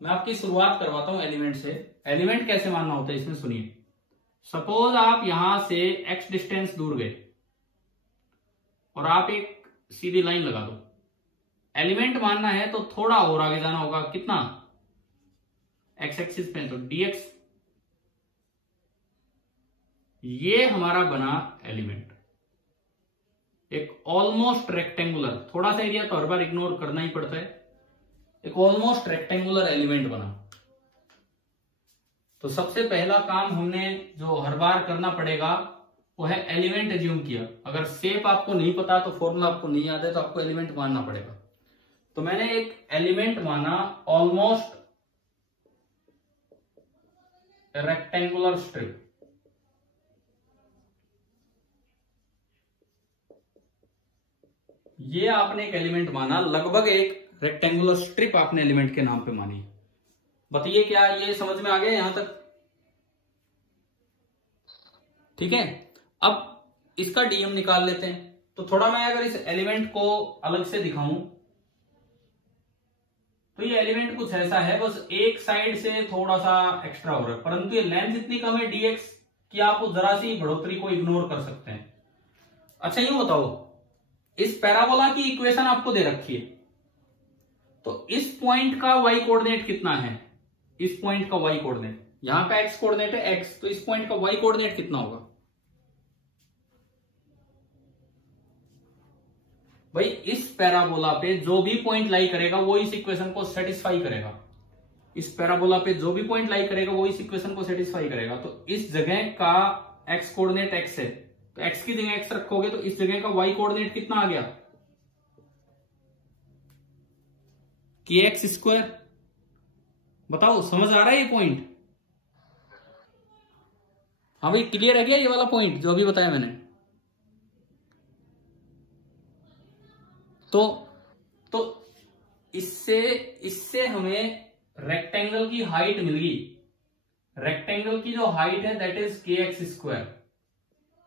मैं आपकी शुरुआत करवाता हूं एलिमेंट से। एलिमेंट कैसे मानना होता है इसमें सुनिए। सपोज आप यहां से x डिस्टेंस दूर गए और आप एक सीधी लाइन लगा दो। एलिमेंट मानना है तो थोड़ा और आगे जाना होगा। कितना? x एक्सिस पे, तो dx। ये हमारा बना एलिमेंट, एक ऑलमोस्ट रेक्टेंगुलर, थोड़ा सा एरिया तो हर बार इग्नोर करना ही पड़ता है। एक ऑलमोस्ट रेक्टेंगुलर एलिमेंट बना। तो सबसे पहला काम हमने जो हर बार करना पड़ेगा वो है एलिमेंट एज्यूम किया। अगर शेप आपको नहीं पता तो फॉर्मूला आपको नहीं याद है तो आपको एलिमेंट मानना पड़ेगा। तो मैंने एक एलिमेंट माना ऑलमोस्ट रेक्टेंगुलर स्ट्रिप। ये आपने एक एलिमेंट माना, लगभग एक रेक्टेंगुलर स्ट्रिप आपने एलिमेंट के नाम पे मानी। बताइए क्या ये समझ में आ गया यहां तक? ठीक है, अब इसका डीएम निकाल लेते हैं। तो थोड़ा मैं अगर इस एलिमेंट को अलग से दिखाऊं तो ये एलिमेंट कुछ ऐसा है, बस एक साइड से थोड़ा सा एक्स्ट्रा हो रहा है, परंतु ये लेंथ इतनी कम है डीएक्स कि आप जरा सी बढ़ोतरी को इग्नोर कर सकते हैं। अच्छा यूं बताओ, इस पैराबोला की इक्वेशन आपको दे रखी है, तो इस पॉइंट का वाई कोऑर्डिनेट कितना है? इस पॉइंट का वाई कोऑर्डिनेट, यहां का एक्स कोऑर्डिनेट है एक्स, तो इस पॉइंट का वाई कोऑर्डिनेट कितना होगा भाई? इस पैराबोला पे जो भी पॉइंट लाई करेगा वो इस इक्वेशन को सेटिस्फाई करेगा। इस पैराबोला पे जो भी पॉइंट लाई करेगा वो इस इक्वेशन को सेटिस्फाई करेगा। तो इस जगह का एक्स कोऑर्डिनेट एक्स है, तो एक्स की जगह एक्स रखोगे तो इस जगह का वाई कोऑर्डिनेट कितना आ गया? के एक्स स्क्वायर। बताओ समझ आ रहा है ये पॉइंट? हाँ भाई, क्लियर है क्या ये वाला पॉइंट जो अभी बताया मैंने? तो इससे हमें रेक्टेंगल की हाइट मिल गई। रेक्टेंगल की जो हाइट है दैट इज के एक्स स्क्वायर।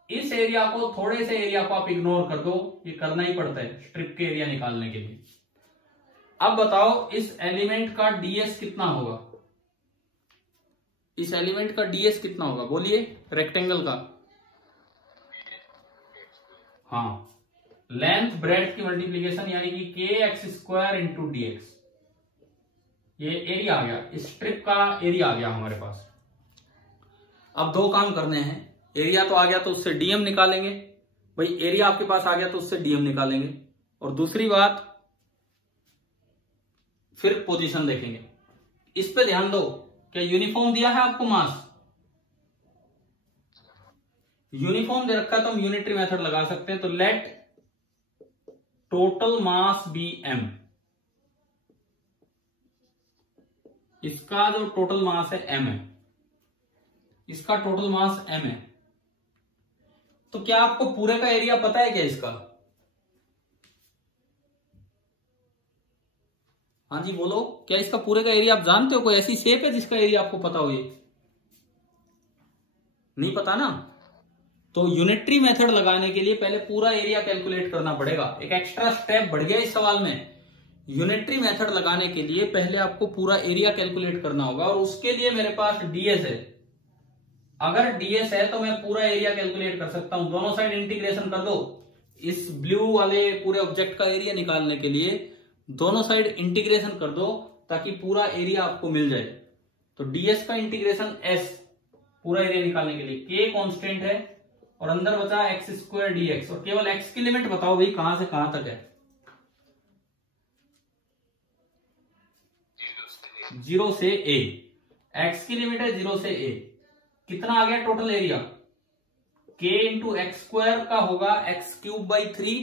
इस एरिया को, थोड़े से एरिया को आप इग्नोर कर दो, ये करना ही पड़ता है स्ट्रिप के एरिया निकालने के लिए। अब बताओ इस एलिमेंट का डीएस कितना होगा? इस एलिमेंट का डीएस कितना होगा बोलिए, रेक्टेंगल का? हाँ, लेंथ ब्रेड की मल्टीप्लीकेशन यानी कि के X square into D x. ये एरिया आ गया, इस स्ट्रिप का एरिया आ गया हमारे पास। अब दो काम करने हैं, एरिया तो आ गया तो उससे डीएम निकालेंगे भाई, एरिया आपके पास आ गया तो उससे डीएम निकालेंगे। और दूसरी बात, फिर पोजीशन देखेंगे। इस पे ध्यान दो, क्या यूनिफॉर्म दिया है आपको मास? यूनिफॉर्म दे रखा है तो हम यूनिटरी मेथड लगा सकते हैं। तो let total mass be M. इसका जो टोटल मास है एम है, इसका टोटल मास एम है। तो क्या आपको पूरे का एरिया पता है क्या इसका? हाँ जी बोलो, क्या इसका पूरे का एरिया आप जानते हो? कोई ऐसी शेप है जिसका एरिया आपको पता हो? ये नहीं पता ना? तो यूनिटरी मेथड लगाने के लिए पहले पूरा एरिया कैलकुलेट करना पड़ेगा। एक एक्स्ट्रा स्टेप बढ़ गया इस सवाल में। यूनिटरी मेथड लगाने के लिए पहले आपको पूरा एरिया कैलकुलेट करना होगा, और उसके लिए मेरे पास डीएस है। अगर डीएस है तो मैं पूरा एरिया कैलकुलेट कर सकता हूं। दोनों साइड इंटीग्रेशन कर दो। इस ब्लू वाले पूरे ऑब्जेक्ट का एरिया निकालने के लिए दोनों साइड इंटीग्रेशन कर दो ताकि पूरा एरिया आपको मिल जाए। तो डीएस का इंटीग्रेशन एस, पूरा एरिया निकालने के लिए। के कांस्टेंट है और अंदर बचा एक्स स्क्वायर डी एक्स। और केवल एक्स की लिमिट बताओ भाई, कहां से कहां तक है? 0 से a। एक्स की लिमिट है 0 से a। कितना आ गया total area? k into X square का होगा एक्स क्यूब बाई 3,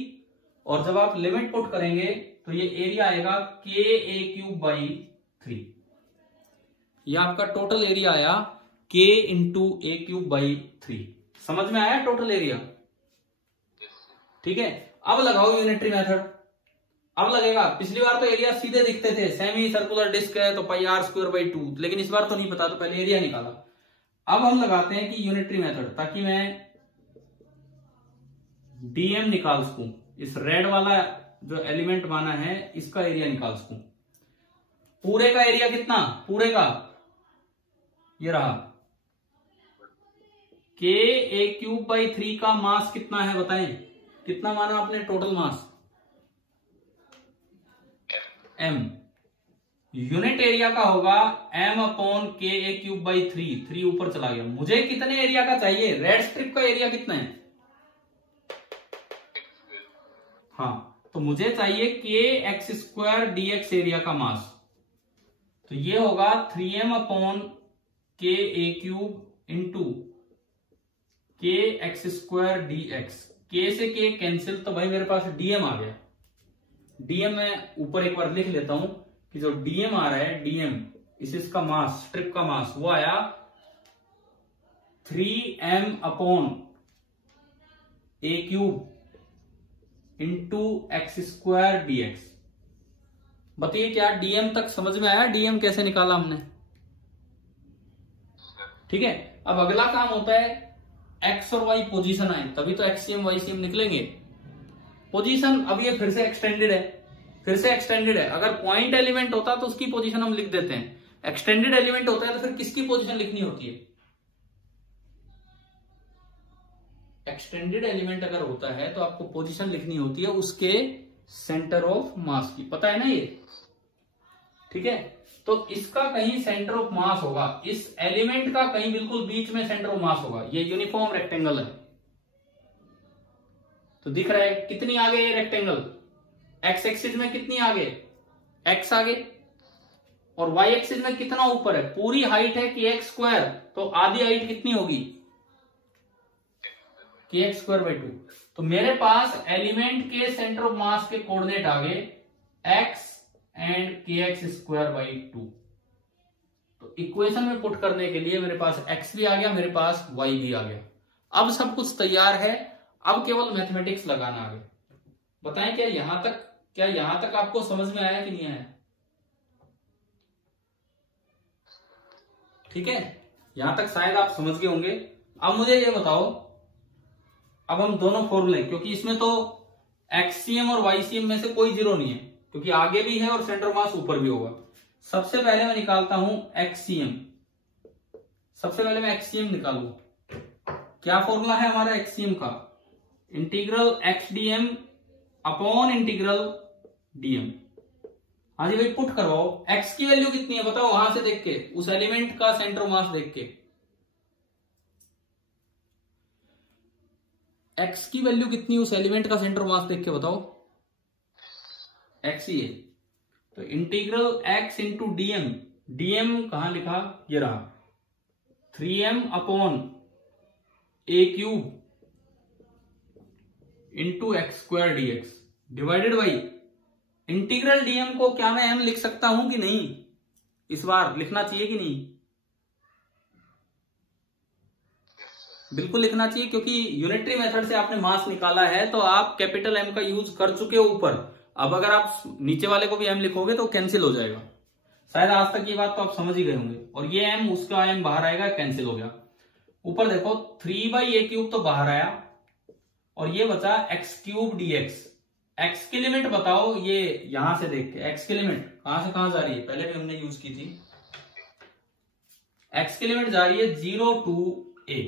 और जब आप लिमिट पुट करेंगे तो ये एरिया आएगा के ए क्यूब बाई 3। ये आपका टोटल एरिया आया k into A cube by 3। समझ में आया टोटल एरिया? ठीक है, अब लगाओ यूनिटरी मेथड। अब लगेगा, पिछली बार तो एरिया सीधे दिखते थे, सेमी सर्कुलर डिस्क है तो पाई आर स्क्वायर बाई 2, लेकिन इस बार तो नहीं पता, तो पहले एरिया निकाला। अब हम लगाते हैं कि यूनिटरी मेथड, ताकि मैं डीएम निकाल सकूं। इस रेड वाला जो एलिमेंट माना है इसका एरिया निकाल सकूं। पूरे का एरिया कितना? पूरे का ये रहा, के ए क्यूब बाई 3 का मास कितना है बताएं? कितना माना आपने total mass? M. Unit area का होगा एम अपॉन के ए क्यूब बाई 3। 3 ऊपर चला गया। मुझे कितने एरिया का चाहिए? रेड स्ट्रिप का एरिया कितना है? हाँ, तो मुझे चाहिए के X square D x area का मास। तो ये होगा 3m अपॉन के ए क्यूब इंटू के एक्स स्क्वायर डी एक्स। के से के कैंसिल, तो भाई मेरे पास डीएम आ गया। डीएम मैं ऊपर एक बार लिख लेता हूं कि जो डीएम आ रहा है, डीएम इसका मास, स्ट्रिप का मास, वो आया 3m upon A cube into X square D X. बताइए क्या डीएम तक समझ में आया? डीएम कैसे निकाला हमने? ठीक है, अब अगला काम होता है एक्स और वाई पोजीशन आए तभी तो एक्ससीएम वाईसीएम निकलेंगे। पोजीशन अब ये फिर से एक्सटेंडेड है, अगर पॉइंट एलिमेंट होता तो उसकी पोजीशन हम लिख देते हैं, एक्सटेंडेड एलिमेंट होता है तो फिर किसकी पोजीशन लिखनी होती है? एक्सटेंडेड एलिमेंट अगर होता है तो आपको पोजीशन लिखनी होती है उसके सेंटर ऑफ मास की, पता है ना ये, ठीक है। तो इसका कहीं सेंटर ऑफ मास होगा, इस एलिमेंट का कहीं बिल्कुल बीच में सेंटर ऑफ मास होगा। ये यूनिफॉर्म रेक्टेंगल है, तो दिख रहा है कितनी आगे ये रेक्टेंगल, एक्स एक्सिस में कितनी आगे, एक्स आगे, और वाई एक्सिस में कितना ऊपर है, पूरी हाइट है कि एक्स स्क्वायर, तो आधी हाइट कितनी होगी कि एक्स स्क्वायर बाई 2। तो मेरे पास एलिमेंट के सेंटर ऑफ मास के कोऑर्डिनेट आ गए एक्स एंड के एक्स स्क्वायर बाई 2। तो इक्वेशन में पुट करने के लिए मेरे पास एक्स भी आ गया, मेरे पास वाई भी आ गया। अब सब कुछ तैयार है, अब केवल मैथमेटिक्स लगाना आगे। बताएं क्या यहां तक आपको समझ में आया कि नहीं आया? ठीक है, यहां तक शायद आप समझ गए होंगे। अब मुझे ये बताओ, अब हम दोनों फॉर्मूले, क्योंकि इसमें तो एक्ससीएम और वाईसीएम में से कोई जीरो नहीं है, क्योंकि आगे भी है और सेंटर मास ऊपर भी होगा। सबसे पहले मैं निकालता हूं एक्ससीएम, सबसे पहले मैं एक्ससीएम निकालू। क्या फॉर्मूला है हमारा एक्ससीएम का? Integral x DM upon integral DM. हाँ जी भाई, पुट करवाओ। एक्स की वैल्यू कितनी है बताओ, वहां से देख के, उस एलिमेंट का सेंटर मास देख के। एक्स की वैल्यू कितनी उस एलिमेंट का सेंटर मास देख के बताओ। एक्स ही है, तो integral X into DM, DM कहां लिखा, ये रहा, 3m upon A cube into X square DX divided by integral DM को क्या मैं m लिख सकता हूं कि नहीं? इस बार लिखना चाहिए कि नहीं? बिल्कुल लिखना चाहिए, क्योंकि यूनिटरी मेथड से आपने मास निकाला है तो आप कैपिटल M का यूज कर चुके हो ऊपर। अब अगर आप नीचे वाले को भी M लिखोगे तो कैंसिल हो जाएगा। शायद आज तक ये बात तो आप समझ ही गए होंगे। और ये M, उसका M बाहर आएगा, कैंसिल हो गया। ऊपर देखो 3/a³ तो बाहर आया, और ये बचा x³ dx। x की लिमिट बताओ, ये यहां से देख के x की लिमिट कहां से कहां जा रही है, पहले भी हमने यूज की थी। x की लिमिट जा रही है 0 to a।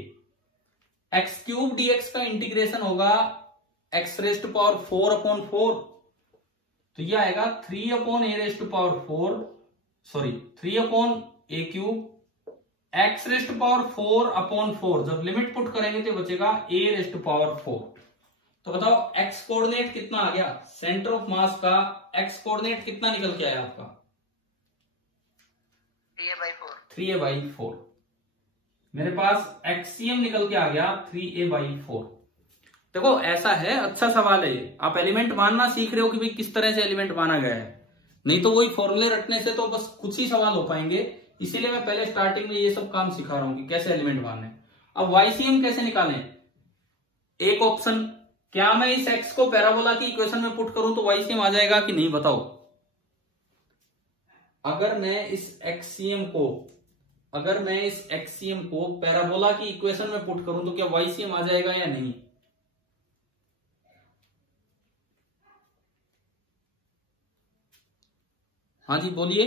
x³ dx का इंटीग्रेशन होगा x⁴ अपॉन 4, तो ये आएगा 3/a⁴, sorry 3/a³ x⁴ upon 4। जब लिमिट पुट करेंगे तो बचेगा a⁴। तो बताओ x कोऑर्डिनेट कितना आ गया, सेंटर ऑफ मास का x कोऑर्डिनेट कितना निकल के आया आपका? 3a/4। मेरे पास एक्ससीएम निकल के आ गया 3a/4। देखो ऐसा है, अच्छा सवाल है ये। आप एलिमेंट मानना सीख रहे हो कि भाई किस तरह से एलिमेंट माना गया है, नहीं तो वही फॉर्मूले रटने से तो बस कुछ ही सवाल हो पाएंगे। इसीलिए मैं पहले स्टार्टिंग में ये सब काम सिखा रहा हूं कि कैसे एलिमेंट मानने। अब वाईसीएम कैसे निकालें? एक ऑप्शन, क्या मैं इस एक्स को पैराबोला की इक्वेशन में पुट करूं तो वाईसीएम आ जाएगा कि नहीं बताओ? अगर मैं इस एक्ससीएम को पैराबोला की इक्वेशन में पुट करूं तो क्या वाईसीएम आ जाएगा या नहीं? हाँ जी बोलिए।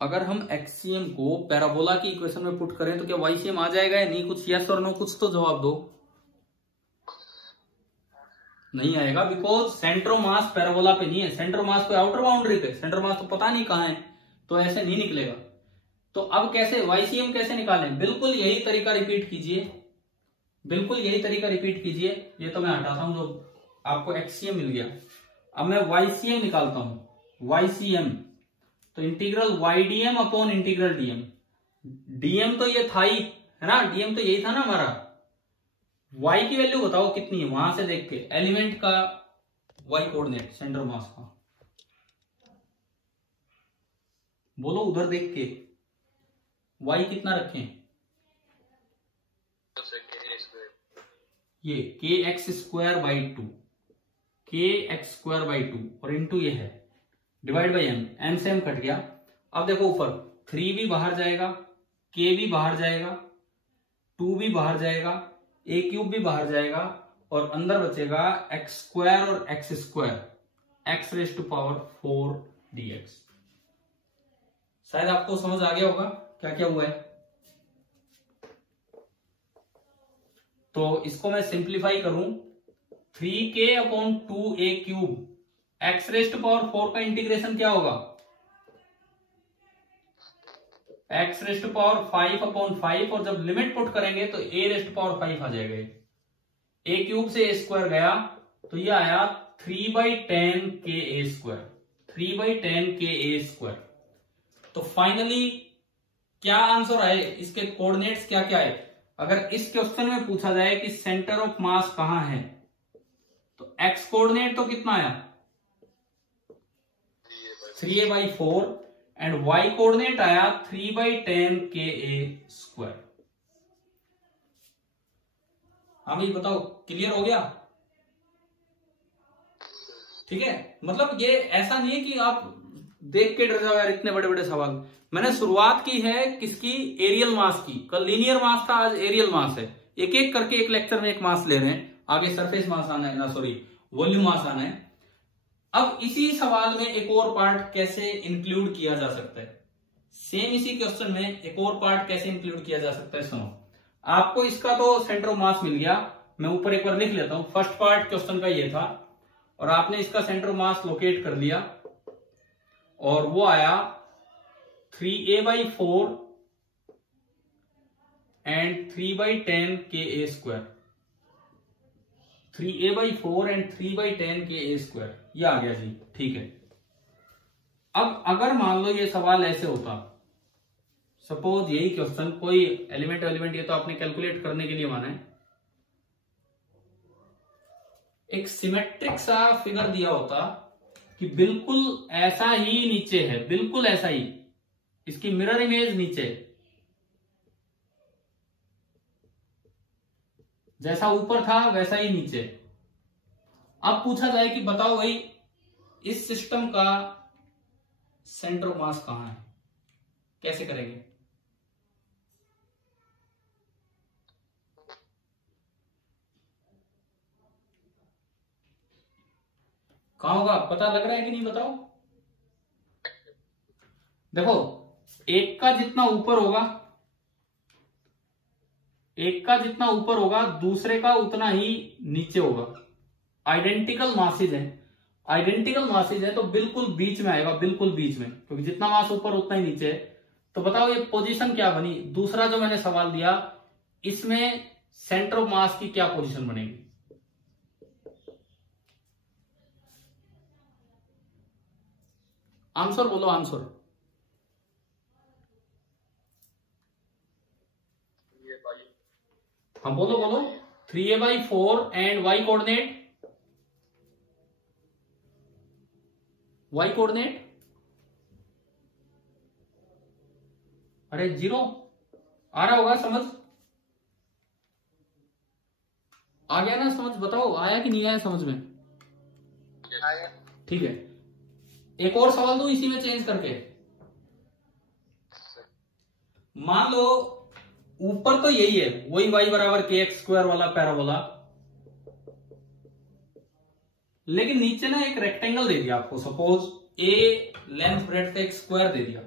अगर हम एक्ससीएम को पैराबोला की इक्वेशन में पुट करें तो क्या वाईसीएम आ जाएगा या नहीं? कुछ यस और नो, कुछ तो जवाब दो। नहीं आएगा, because centre of mass parabola पे नहीं है, सेंटर ऑफ मास पे आउटर बाउंड्री पे, सेंटर मास तो पता नहीं कहां है, तो ऐसे नहीं निकलेगा। तो अब कैसे वाईसीएम कैसे निकालें? बिल्कुल यही तरीका रिपीट कीजिए। ये तो मैं हटाता हूं, जो आपको एक्ससीएम मिल गया। अब मैं वाईसीएम निकालता हूं। वाईसीएम तो integral YDM upon integral DM. DM तो ये था ही, है ना, डीएम तो यही था ना हमारा। वाई की वैल्यू बताओ कितनी है, वहां से देख के एलिमेंट का वाई कोऑर्डिनेट सेंटर मास का बोलो, उधर देख के वाई कितना रखें? ये kx² बाई 2 और इंटू ये है डिवाइड बाई m, m से m कट गया। अब देखो ऊपर 3 भी बाहर जाएगा, k भी बाहर जाएगा, 2 भी बाहर जाएगा, a क्यूब भी बाहर जाएगा और अंदर बचेगा x स्क्वायर और x square, x raise to power 4 dx। शायद आपको समझ आ गया होगा क्या क्या हुआ है। तो इसको मैं सिंप्लीफाई करूं, 3k upon 2a cube, x raise to power 4 का इंटीग्रेशन क्या होगा, x raise to power 5 upon 5, और जब लिमिट पुट करेंगे तो a रेज टू पावर 5 आ जाएगा। a क्यूब से a स्क्वायर गया तो ये आया 3/10 के a स्क्वायर, 3/10 के a स्क्वायर। तो फाइनली क्या आंसर आए, इसके कोऑर्डिनेट्स क्या क्या है। अगर इस क्वेश्चन में पूछा जाए कि सेंटर ऑफ मास कहां है, तो x कोऑर्डिनेट तो कितना आया 3a/4 एंड y कोऑर्डिनेट आया 3/10 के a स्क्वायर। हाँ भाई बताओ, क्लियर हो गया? ठीक है, मतलब ये ऐसा नहीं है कि आप देख के डर जाओ यार इतने बड़े बड़े सवाल। मैंने शुरुआत की है किसकी, एरियल मास की। कल लीनियर मास था, आज एरियल मास है। एक एक करके एक लेक्चर में एक मास ले रहे हैं, आगे सरफेस मास आना है ना, सॉरी वॉल्यूम मास आना है। अब इसी सवाल में एक और पार्ट कैसे इंक्लूड किया जा सकता है, सेम इसी क्वेश्चन में एक और पार्ट कैसे इंक्लूड किया जा सकता है। सुनो, आपको इसका तो सेंटर ऑफ मास मिल गया, मैं ऊपर एक बार लिख लेता हूं। फर्स्ट पार्ट क्वेश्चन का ये था और आपने इसका सेंटर ऑफ मास लोकेट कर लिया और वो आया 3a/4 एंड 3/10 के a स्क्वायर, 3a/4 एंड 3/10 के a स्क्वायर, ये आ गया जी। ठीक है, अब अगर मान लो ये सवाल ऐसे होता, सपोज यही क्वेश्चन, कोई एलिमेंट ये तो आपने कैलकुलेट करने के लिए माना है, एक सिमेट्रिक सा फिगर दिया होता कि बिल्कुल ऐसा ही नीचे है, बिल्कुल ऐसा ही, इसकी मिरर इमेज नीचे, जैसा ऊपर था वैसा ही नीचे। अब पूछा जाए कि बताओ भाई इस सिस्टम का सेंटर ऑफ मास कहां है, कैसे करेंगे? कहां होगा, पता लग रहा है कि नहीं, बताओ। देखो, एक का जितना ऊपर होगा, एक का जितना ऊपर होगा दूसरे का उतना ही नीचे होगा। आइडेंटिकल मासेज है, आइडेंटिकल मासेज है तो बिल्कुल बीच में आएगा, बिल्कुल बीच में, क्योंकि जितना मास ऊपर उतना ही नीचे है। तो बताओ ये पोजीशन क्या बनी, दूसरा जो मैंने सवाल दिया इसमें सेंटर ऑफ मास की क्या पोजीशन बनेगी? आंसर बोलो, आंसर। हाँ बोलो बोलो। 3a/4 and y coordinate, y coordinate, अरे 0 आ रहा होगा, समझ आ गया ना, समझ बताओ आया कि नहीं आया समझ में? ठीक है, एक और सवाल दो इसी में चेंज करके। मान लो ऊपर तो यही है, वही y बराबर kx² वाला पैराबोला, लेकिन नीचे ना एक रेक्टेंगल दे दिया आपको, सपोज a लेंथ ब्रेड्थ एक स्क्वायर दे दिया,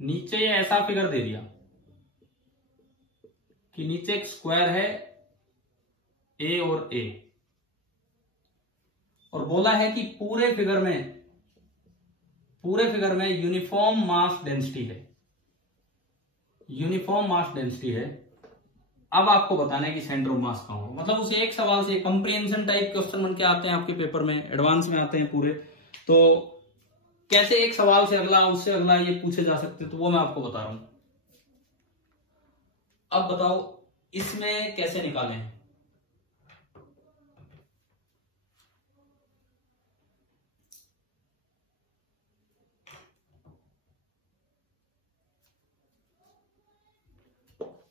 नीचे ये ऐसा फिगर दे दिया कि नीचे एक स्क्वायर है a और a, और बोला है कि पूरे फिगर में यूनिफॉर्म मास डेंसिटी है, यूनिफॉर्म मास डेंसिटी है। अब आपको बताना है कि सेंटर ऑफ मास कहां हो। मतलब उसे एक सवाल से कंप्रीहेंशन टाइप क्वेश्चन बन के आते हैं आपके पेपर में, एडवांस में आते हैं पूरे, तो कैसे एक सवाल से अगला उससे अगला ये पूछे जा सकते हैं, तो वो मैं आपको बता रहा हूं। अब बताओ इसमें कैसे निकालें।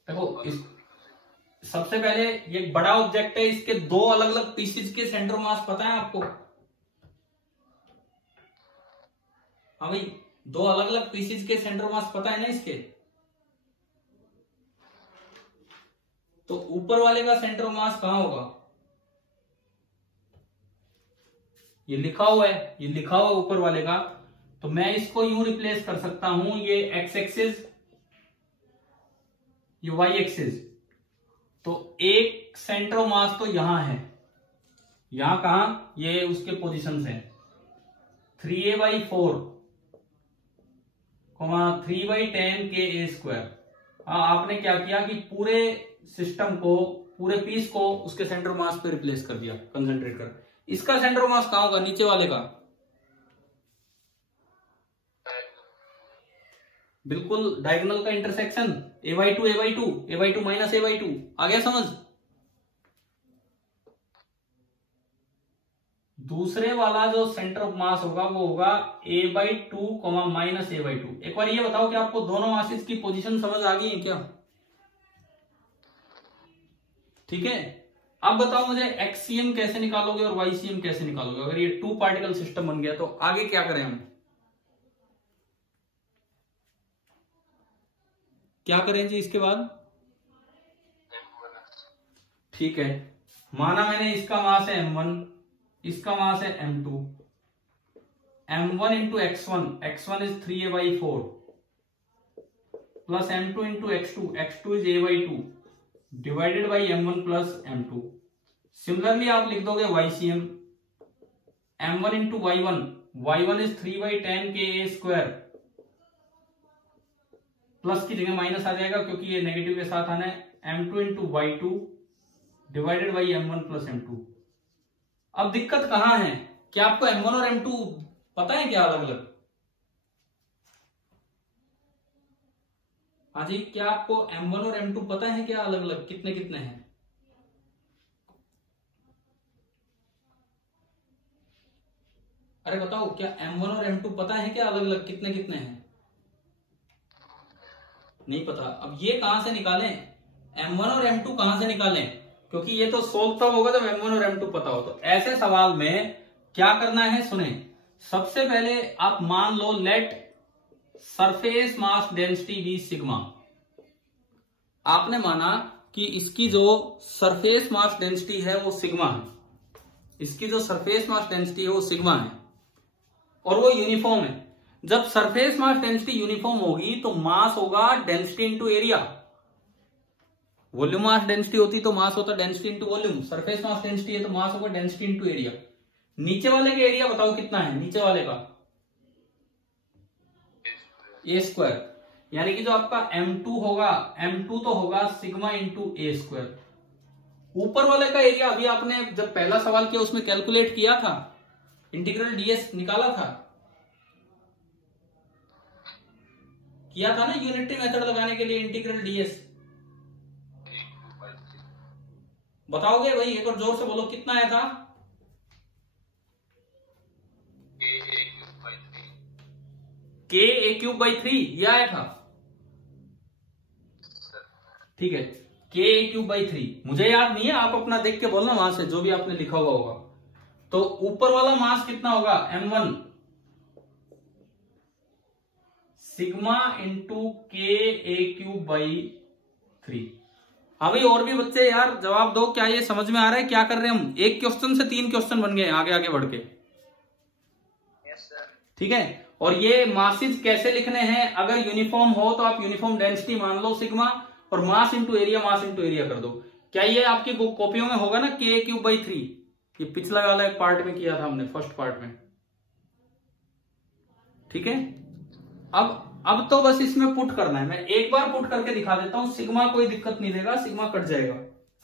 देखो सबसे पहले ये बड़ा ऑब्जेक्ट है, इसके दो अलग अलग पीसेज के सेंटर मास पता है आपको? हाँ भाई, दो अलग अलग पीसीज के सेंटर मास पता है ना इसके। तो ऊपर वाले का सेंटर मास कहां होगा, ये लिखा हुआ है, ये लिखा हुआ है ऊपर वाले का। तो मैं इसको यूं रिप्लेस कर सकता हूं, ये एक्स एक्सिस, ये वाई एक्सिस। तो एक सेंटर ऑफ मास तो यहां है, यहां कहां, ये उसके पोजीशंस हैं 3a/4, 3/10 के a स्क्वायर। आपने क्या किया कि पूरे सिस्टम को, पूरे पीस को उसके सेंटर ऑफ मास पे रिप्लेस कर दिया, कंसंट्रेट कर। इसका सेंटर ऑफ मास कहां होगा, नीचे वाले का। बिल्कुल डायगोनल का intersection, a/2 a/2 a/2 minus a/2। आ गया समझ। दूसरे वाला जो सेंटर ऑफ मास होगा वो होगा a/2 माइनस a/2। एक बार ये बताओ कि आपको दोनों मासेस की पोजीशन समझ आ गई है क्या। ठीक है, अब बताओ मुझे एक्सीएम कैसे निकालोगे और वाईसीएम कैसे निकालोगे। अगर ये 2 पार्टिकल सिस्टम बन गया तो आगे क्या करें हम, क्या करें जी इसके बाद। ठीक है, माना मैंने इसका मास है m1, इसका मास है m2, m1 into x1, x1 is 3a/4 plus m2 into x2, x2 is a/2 divided by m1 plus m2। Similarly आप लिख दोगे YCM, m1 into y1, y1 is 3/10 के a स्क्वायर, प्लस की जगह माइनस आ जाएगा क्योंकि ये नेगेटिव के साथ आना है, m2 into y2 divided by m1 plus m2। अब दिक्कत कहां है, क्या आपको m1 और m2 पता है क्या अलग अलग। हाँ जी, क्या आपको m1 और m2 पता है क्या अलग अलग, कितने कितने हैं। अरे बताओ, क्या m1 और m2 पता है क्या अलग अलग कितने कितने हैं। नहीं पता। अब ये कहां से निकालें, m1 और m2 कहां से निकालें, क्योंकि ये तो सोल्व तब होगा जब m1 और m2 पता हो। तो ऐसे सवाल में क्या करना है, सुने। सबसे पहले आप मान लो let surface mass density be sigma. आपने माना कि इसकी जो सरफेस मास डेंसिटी है वो सिग्मा है, इसकी जो सरफेस मास डेंसिटी है वो सिग्मा है और वो यूनिफॉर्म है। जब सरफेस मास डेंसिटी यूनिफॉर्म होगी तो मास होगा density into area. Volume mass density होती तो मास होता density into volume, surface mass density है तो मास होगा डेंसिटी इंटू एरिया। नीचे वाले का एरिया बताओ कितना है, नीचे वाले का ए स्क्वायर, यानी कि जो आपका m2 होगा, m2 तो होगा सिग्मा इंटू ए स्क्वायर। ऊपर वाले का एरिया अभी आपने जब पहला सवाल किया उसमें कैलकुलेट किया था, इंटीग्रल डीएस निकाला था, किया था ना यूनिटरी मेथड लगाने के लिए इंटीग्रल डीएस। बताओगे भाई, एक और जोर से बोलो कितना आया था। k/3 यह आया था। ठीक है, k/3 मुझे याद नहीं है, आप अपना देख के बोलना वहां से जो भी आपने लिखा हुआ होगा। तो ऊपर वाला मास कितना होगा, m1 सिग्मा इंटू k/3। हाँ भाई, और भी बच्चे यार जवाब दो, क्या ये समझ में आ रहा है क्या कर रहे हैं हम। एक क्वेश्चन से 3 क्वेश्चन बन गए आगे आगे बढ़ के। ठीक है, और ये मासिस कैसे लिखने हैं, अगर यूनिफॉर्म हो तो आप यूनिफॉर्म डेंसिटी मान लो सिग्मा, और mass into area, mass into area कर दो। क्या ये आपकी बुक कॉपियों में होगा ना k/3, ये पिछला वाला एक पार्ट में किया था हमने, फर्स्ट पार्ट में। ठीक है, अब तो बस इसमें पुट करना है। मैं एक बार पुट करके दिखा देता हूं, सिग्मा कोई दिक्कत नहीं देगा, सिग्मा कट जाएगा,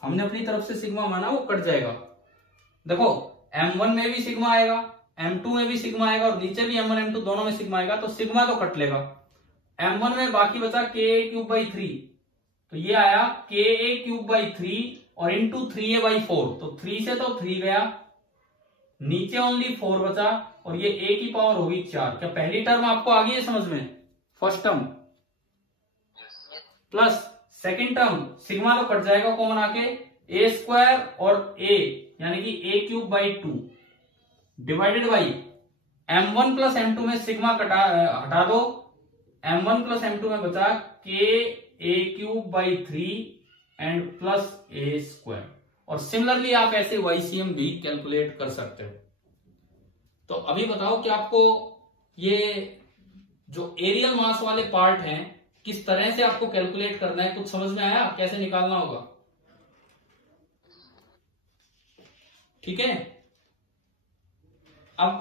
हमने अपनी तरफ से सिग्मा माना वो कट जाएगा। देखो m1 में भी सिग्मा आएगा, m2 में भी सिग्मा आएगा और नीचे भी m1 m2 दोनों में सिग्मा आएगा, तो सिग्मा तो कट लेगा। m1 में बाकी बचा k/3, तो ये आया k/3 और इंटू 3a/4, तो 3 से तो 3 गया, नीचे ओनली 4 बचा और ये a की पावर होगी 4। क्या पहली टर्म आपको आ गई है समझ में, first term plus second term, sigma तो कट जाएगा कॉमन आके, a स्क्वायर और a यानी कि a/2 divided by m1 plus m2 में सिग्मा हटा दो, m1 प्लस m2 में बचा k a cube by 3 and plus a square. और सिमिलरली आप ऐसे YCM भी कैलकुलेट कर सकते हो। तो अभी बताओ कि आपको ये जो एरियल मास वाले पार्ट हैं किस तरह से आपको कैलकुलेट करना है, कुछ समझ में आया कैसे निकालना होगा? ठीक है, अब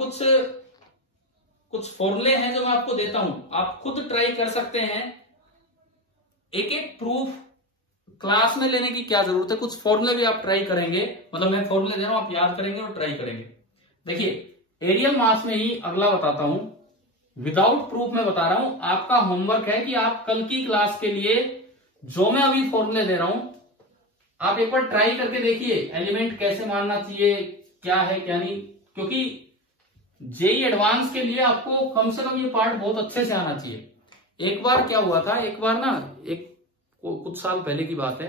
कुछ फॉर्मूले हैं जो मैं आपको देता हूं, आप खुद ट्राई कर सकते हैं। एक एक प्रूफ क्लास में लेने की क्या जरूरत है, कुछ फॉर्मूले भी आप ट्राई करेंगे, मतलब मैं फॉर्मूले दे रहा हूं आप याद करेंगे और ट्राई करेंगे। देखिए एरियल मास में ही अगला बताता हूं, विदाउट प्रूफ में बता रहा हूं, आपका होमवर्क है कि आप कल की क्लास के लिए जो मैं अभी फॉर्मूले दे रहा हूं आप एक बार ट्राई करके देखिए, एलिमेंट कैसे मानना चाहिए, क्या है क्या नहीं, क्योंकि जेई एडवांस के लिए आपको कम से कम ये पार्ट बहुत अच्छे से आना चाहिए। एक बार क्या हुआ था, एक बार ना कुछ साल पहले की बात है,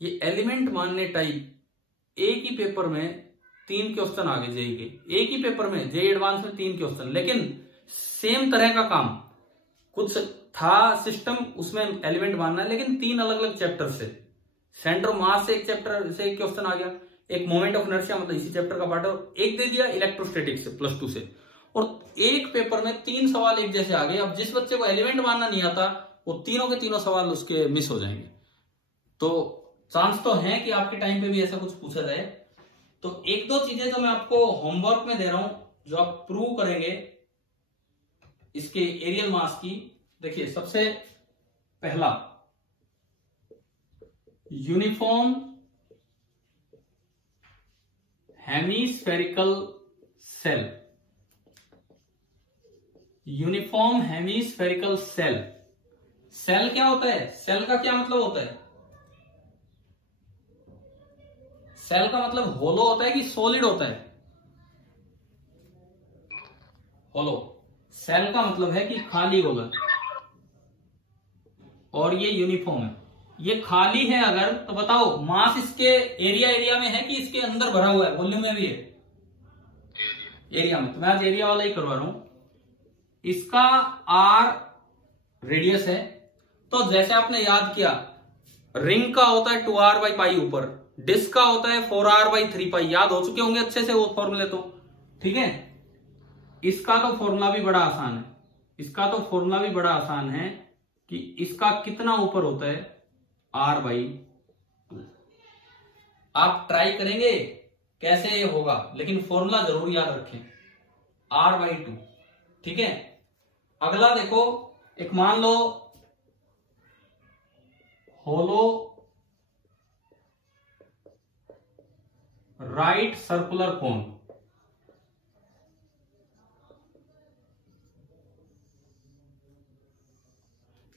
ये एलिमेंट मानने टाइप एक ही पेपर में 3 क्वेश्चन आ गए जेई के, एक ही पेपर में जेई एडवांस में 3 क्वेश्चन, लेकिन सेम तरह का काम, कुछ था सिस्टम उसमें एलिमेंट मानना है, लेकिन 3 अलग अलग चैप्टर से, सेंटर ऑफ मास से एक चैप्टर से एक क्वेश्चन आ गया, एक मोमेंट ऑफ इनर्शिया मतलब इसी चैप्टर का पार्ट है, और एक दे दिया इलेक्ट्रोस्टैटिक्स से प्लस 2 से, और एक पेपर में 3 सवाल एक जैसे आ गए। अब जिस बच्चे को एलिमेंट मानना नहीं आता वो तीनों के तीनों सवाल उसके मिस हो जाएंगे। तो चांस तो है कि आपके टाइम पे भी ऐसा कुछ पूछा जाए। तो एक दो चीजें जो मैं आपको होमवर्क में दे रहा हूं जो आप प्रूव करेंगे इसके एरियल मास की। देखिए सबसे पहला, uniform hemispherical shell, uniform hemispherical shell. Shell क्या होता है, सेल का क्या मतलब होता है? सेल का मतलब होलो होता है कि सॉलिड होता है? होलो। सेल का मतलब है कि खाली गोला, और ये यूनिफॉर्म है। ये खाली है अगर, तो बताओ मास इसके एरिया में है कि इसके अंदर भरा हुआ है, वॉल्यूम में भी है? एरिया में। तो मैं आज एरिया वाला ही करवा रहा हूं। इसका r रेडियस है, तो जैसे आपने याद किया रिंग का होता है 2r/पाई ऊपर, डिस्क का होता है 4r/3 याद हो चुके होंगे अच्छे से वो फॉर्मूले तो, ठीक है। इसका तो फॉर्मूला भी बड़ा आसान है, इसका तो फॉर्मूला भी बड़ा आसान है कि इसका कितना ऊपर होता है r/2। आप ट्राई करेंगे कैसे ये होगा, लेकिन फॉर्मूला जरूर याद रखें, r/2, ठीक है। अगला देखो, एक मान लो होलो राइट सर्कुलर कोन,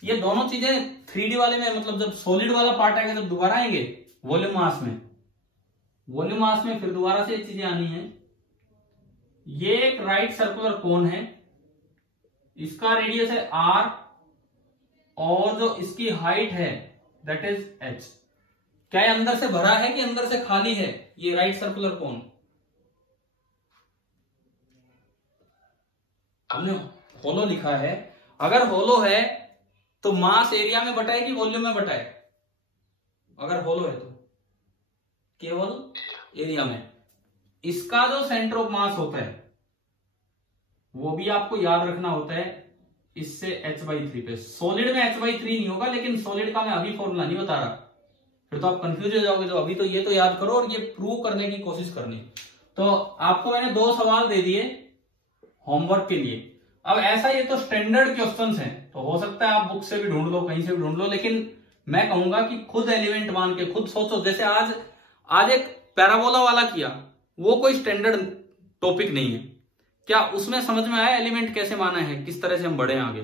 ये दोनों चीजें 3D वाले में, मतलब जब सॉलिड वाला पार्ट आएगा जब दोबारा आएंगे वॉल्यूम मास में, वॉल्यूम मास में फिर दोबारा से ये चीजें आनी है। ये एक राइट सर्कुलर कोन है, इसका रेडियस है r, और जो इसकी हाइट है दैट इज h। क्या ये अंदर से भरा है कि अंदर से खाली है ये राइट सर्कुलर कोन? हमने होलो लिखा है, अगर होलो है तो मास एरिया में बटा है कि वॉल्यूम में बटा है? अगर होलो है तो केवल एरिया में। इसका जो सेंटर ऑफ मास होता है वो भी आपको याद रखना होता है इससे h/3 पे। सॉलिड में h/3 नहीं होगा, लेकिन सॉलिड का मैं अभी फॉर्मूला नहीं बता रहा, फिर तो आप कंफ्यूज हो जाओगे। तो अभी तो ये तो याद करो और ये प्रूव करने की कोशिश करनी। तो आपको मैंने 2 सवाल दे दिए होमवर्क के लिए। अब ऐसा, ये तो स्टैंडर्ड क्वेश्चंस हैं, तो हो सकता है आप बुक से भी ढूंढ लो, कहीं से भी ढूंढ लो, लेकिन मैं कहूंगा कि खुद एलिमेंट मान के खुद सोचो। जैसे आज एक पैराबोला वाला किया, वो कोई स्टैंडर्ड टॉपिक नहीं है, क्या उसमें समझ में आया एलिमेंट कैसे माना है, किस तरह से हम बढ़े आगे,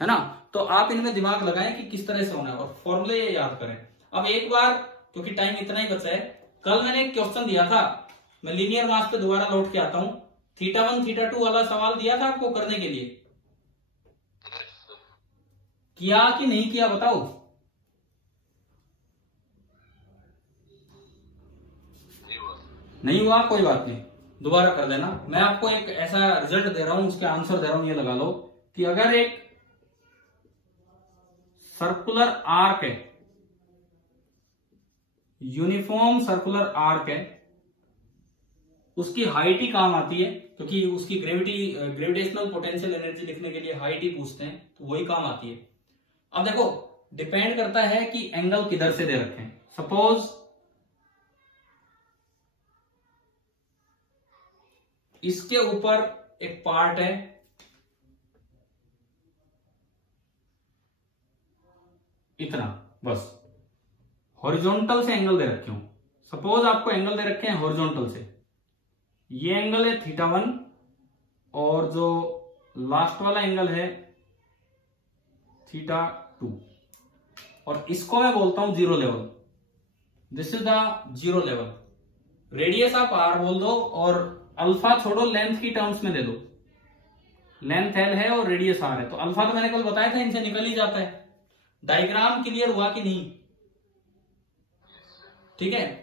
है ना? तो आप इनमें दिमाग लगाएं कि किस तरह से होना है और फॉर्मूले ये याद करें। अब एक बार, क्योंकि टाइम इतना ही बचा है, कल मैंने एक क्वेश्चन दिया था, मैं लीनियर मास पे दोबारा लौट के आता हूं। θ1 θ2 वाला सवाल दिया था आपको करने के लिए, किया कि नहीं किया बताओ? नहीं हुआ, कोई बात नहीं, दोबारा कर देना। मैं आपको एक ऐसा रिजल्ट दे रहा हूं, उसके आंसर दे रहा हूं, ये लगा लो कि अगर एक सर्कुलर आर्क है, यूनिफॉर्म सर्कुलर आर्क है, उसकी हाइट ही काम आती है, क्योंकि उसकी ग्रेविटेशनल पोटेंशियल एनर्जी लिखने के लिए हाइट ही पूछते हैं, तो वही काम आती है। अब देखो डिपेंड करता है कि एंगल किधर से दे रखे हैं। सपोज इसके ऊपर एक पार्ट है, इतना बस हॉरिजॉन्टल से एंगल दे रखे हूं। सपोज आपको एंगल दे रखे हैं हॉरिजॉन्टल से, ये एंगल है θ1 और जो लास्ट वाला एंगल है θ2, और इसको मैं बोलता हूं zero level. This is the zero level. Radius आप r बोल दो और अल्फा छोड़ो, लेंथ की टर्म्स में दे दो। लेंथ l है और रेडियस r है, तो अल्फा तो मैंने कल बताया था इनसे निकल ही जाता है। डायग्राम क्लियर हुआ कि नहीं? ठीक है।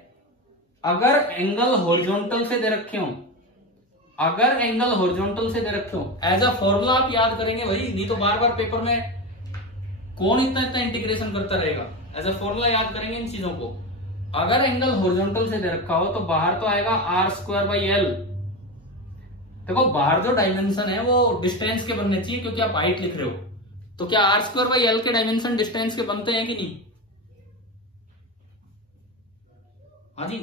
अगर एंगल हॉरिजॉन्टल से दे रखे हो, अगर एंगल हॉरिजॉन्टल से दे रखे हो, एज अ फॉर्मूला आप याद करेंगे भाई, नहीं तो बार बार पेपर में कौन इतना इतना इंटीग्रेशन करता रहेगा। एज अ फॉर्मूला याद करेंगे इन चीजों को। अगर एंगल हॉरिजॉन्टल से दे रखा हो तो बाहर तो आएगा r²/l। देखो बाहर जो डायमेंशन है वो डिस्टेंस के बनने चाहिए, क्योंकि आप हाइट लिख रहे हो, तो क्या r²/l के डायमेंशन डिस्टेंस के बनते हैं कि नहीं? हाँ जी,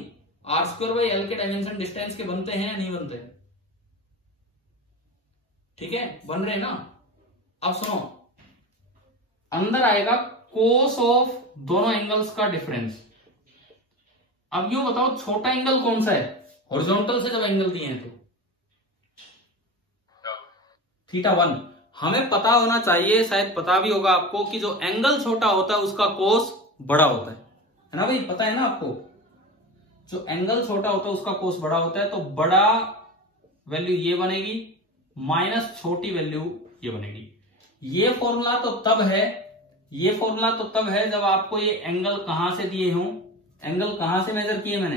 r²/l के डायमेंशन डिस्टेंस के बनते हैं या नहीं बनते? ठीक है, बन रहे हैं ना। अब सुनो, अंदर आएगा कोस ऑफ दोनों एंगल्स का डिफरेंस। अब यूं बताओ छोटा एंगल कौन सा है हॉरिजॉन्टल से जब एंगल दिए हैं तो? θ1। हमें पता होना चाहिए, शायद पता भी होगा आपको, कि जो एंगल छोटा होता है उसका कोस बड़ा होता है ना भाई? पता है ना आपको, जो एंगल छोटा होता है उसका कोस बड़ा होता है। तो बड़ा वैल्यू ये बनेगी माइनस छोटी वैल्यू ये बनेगी। ये फॉर्मूला तो तब है, ये फॉर्मूला तो तब है जब आपको ये एंगल कहां से दिए हों। एंगल कहां से मेजर किए मैंने?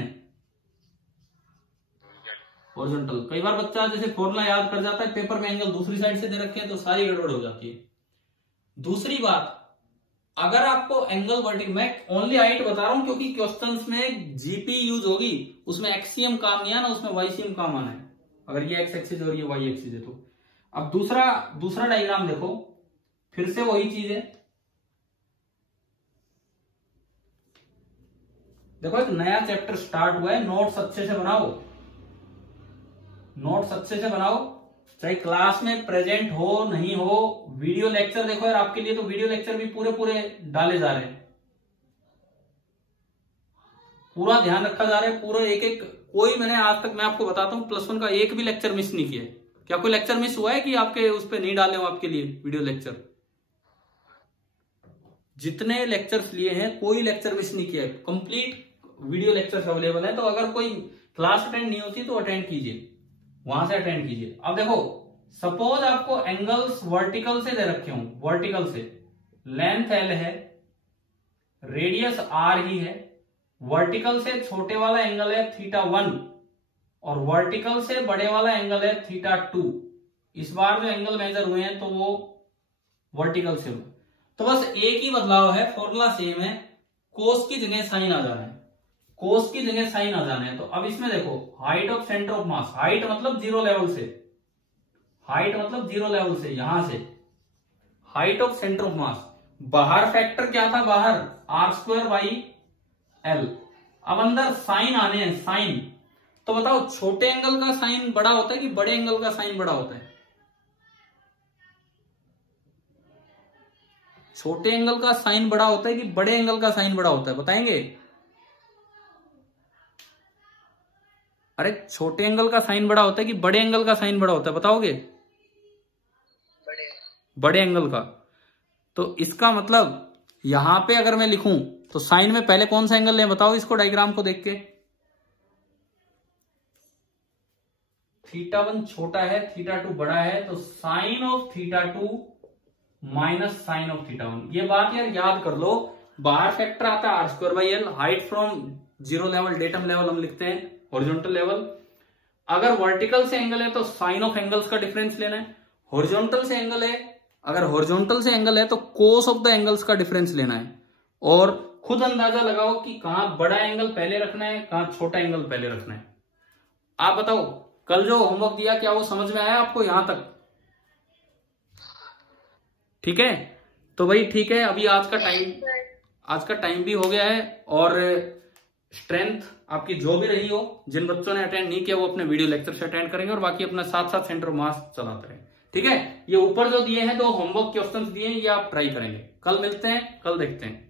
हॉरिजॉन्टल। कई बार बच्चा जैसे फॉर्मूला याद कर जाता है, पेपर में एंगल दूसरी साइड से दे रखे हैं तो सारी गड़बड़ हो जाती है। दूसरी बात, अगर आपको एंगल वर्टिकल, मैं ओनली हाइट बता रहा हूं क्योंकि क्वेश्चंस में जीपी यूज होगी, उसमें एक्सियम काम नहीं आना, उसमें वाईसीएम काम आना है। अगर ये एक्स एक्सिस और ये वाई एक्सिस है तो। अब दूसरा डायग्राम देखो, फिर से वही चीज है। देखो एक नया चैप्टर स्टार्ट हुआ है, नोट्स अच्छे से बनाओ, नोट्स अच्छे से बनाओ, चाहे क्लास में प्रेजेंट हो नहीं हो। वीडियो लेक्चर देखो यार, आपके लिए तो वीडियो लेक्चर भी पूरे डाले जा रहे हैं, पूरा ध्यान रखा जा रहा है, पूरा एक कोई, मैंने आज तक मैं आपको बताता हूं +1 का एक भी लेक्चर मिस नहीं किया है। क्या कोई लेक्चर मिस हुआ है कि आपके उस पर नहीं डाले हो आपके लिए वीडियो लेक्चर? जितने लेक्चर्स लिए हैं कोई लेक्चर मिस नहीं किया है, कंप्लीट वीडियो लेक्चर्स अवेलेबल है। तो अगर कोई क्लास अटेंड नहीं होती तो अटेंड कीजिए, वहां से अटेंड कीजिए। अब देखो सपोज आपको एंगल्स वर्टिकल से दे रखे हों, वर्टिकल से लेंथ l है, रेडियस r ही है, वर्टिकल से छोटे वाला एंगल है θ1 और वर्टिकल से बड़े वाला एंगल है θ2। इस बार जो एंगल मेजर हुए हैं तो वो वर्टिकल से हुए, तो बस एक ही बदलाव है, फॉर्मूला सेम है, कोस की जगह साइन आ जाना है, कोस की जगह साइन आ जाना है। तो अब इसमें देखो height of centre of mass, height मतलब जीरो लेवल से, हाइट मतलब जीरो लेवल से, यहां से हाइट ऑफ सेंटर ऑफ मास। बाहर फैक्टर क्या था, बाहर r²/l। अब अंदर साइन आने हैं, साइन। तो बताओ छोटे एंगल का साइन बड़ा होता है कि बड़े एंगल का साइन बड़ा होता है? छोटे एंगल का साइन बड़ा होता है कि बड़े एंगल का साइन बड़ा होता है, बताएंगे? अरे छोटे एंगल का साइन बड़ा होता है कि बड़े एंगल का साइन बड़ा होता है, बताओगे? बड़े एंगल का। तो इसका मतलब यहां पे अगर मैं लिखूं तो साइन में पहले कौन सा एंगल लें, बताओ इसको डायग्राम को देख के। θ1 छोटा है, θ2 बड़ा है, तो sine of θ2 minus sine of θ1। ये बात यार याद कर लो, बाहर फैक्टर आता है r²/l, height from zero level, datum level हम लिखते हैं, हॉरिजॉन्टल लेवल। अगर वर्टिकल से एंगल है तो साइन ऑफ एंगल्स का डिफरेंस लेना है। हॉरिजॉन्टल से एंगल है, अगर हॉरिजॉन्टल से एंगल है तो कोस ऑफ द एंगल्स का डिफरेंस लेना है। और खुद अंदाजा लगाओ कि कहां बड़ा एंगल पहले रखना है, कहां छोटा एंगल पहले रखना है। आप बताओ, कल जो होमवर्क दिया क्या वो समझ में आया आपको यहां तक? ठीक है, तो भाई ठीक है, अभी आज का टाइम भी हो गया है। और स्ट्रेंथ आपकी जो भी रही हो, जिन बच्चों ने अटेंड नहीं किया वो अपने वीडियो लेक्चर से अटेंड करेंगे और बाकी अपना साथ साथ सेंटर मास चलाते रहें। ठीक है, ये ऊपर जो दिए हैं 2 होमवर्क क्वेश्चंस दिए हैं, ये आप ट्राई करेंगे। कल मिलते हैं, कल देखते हैं।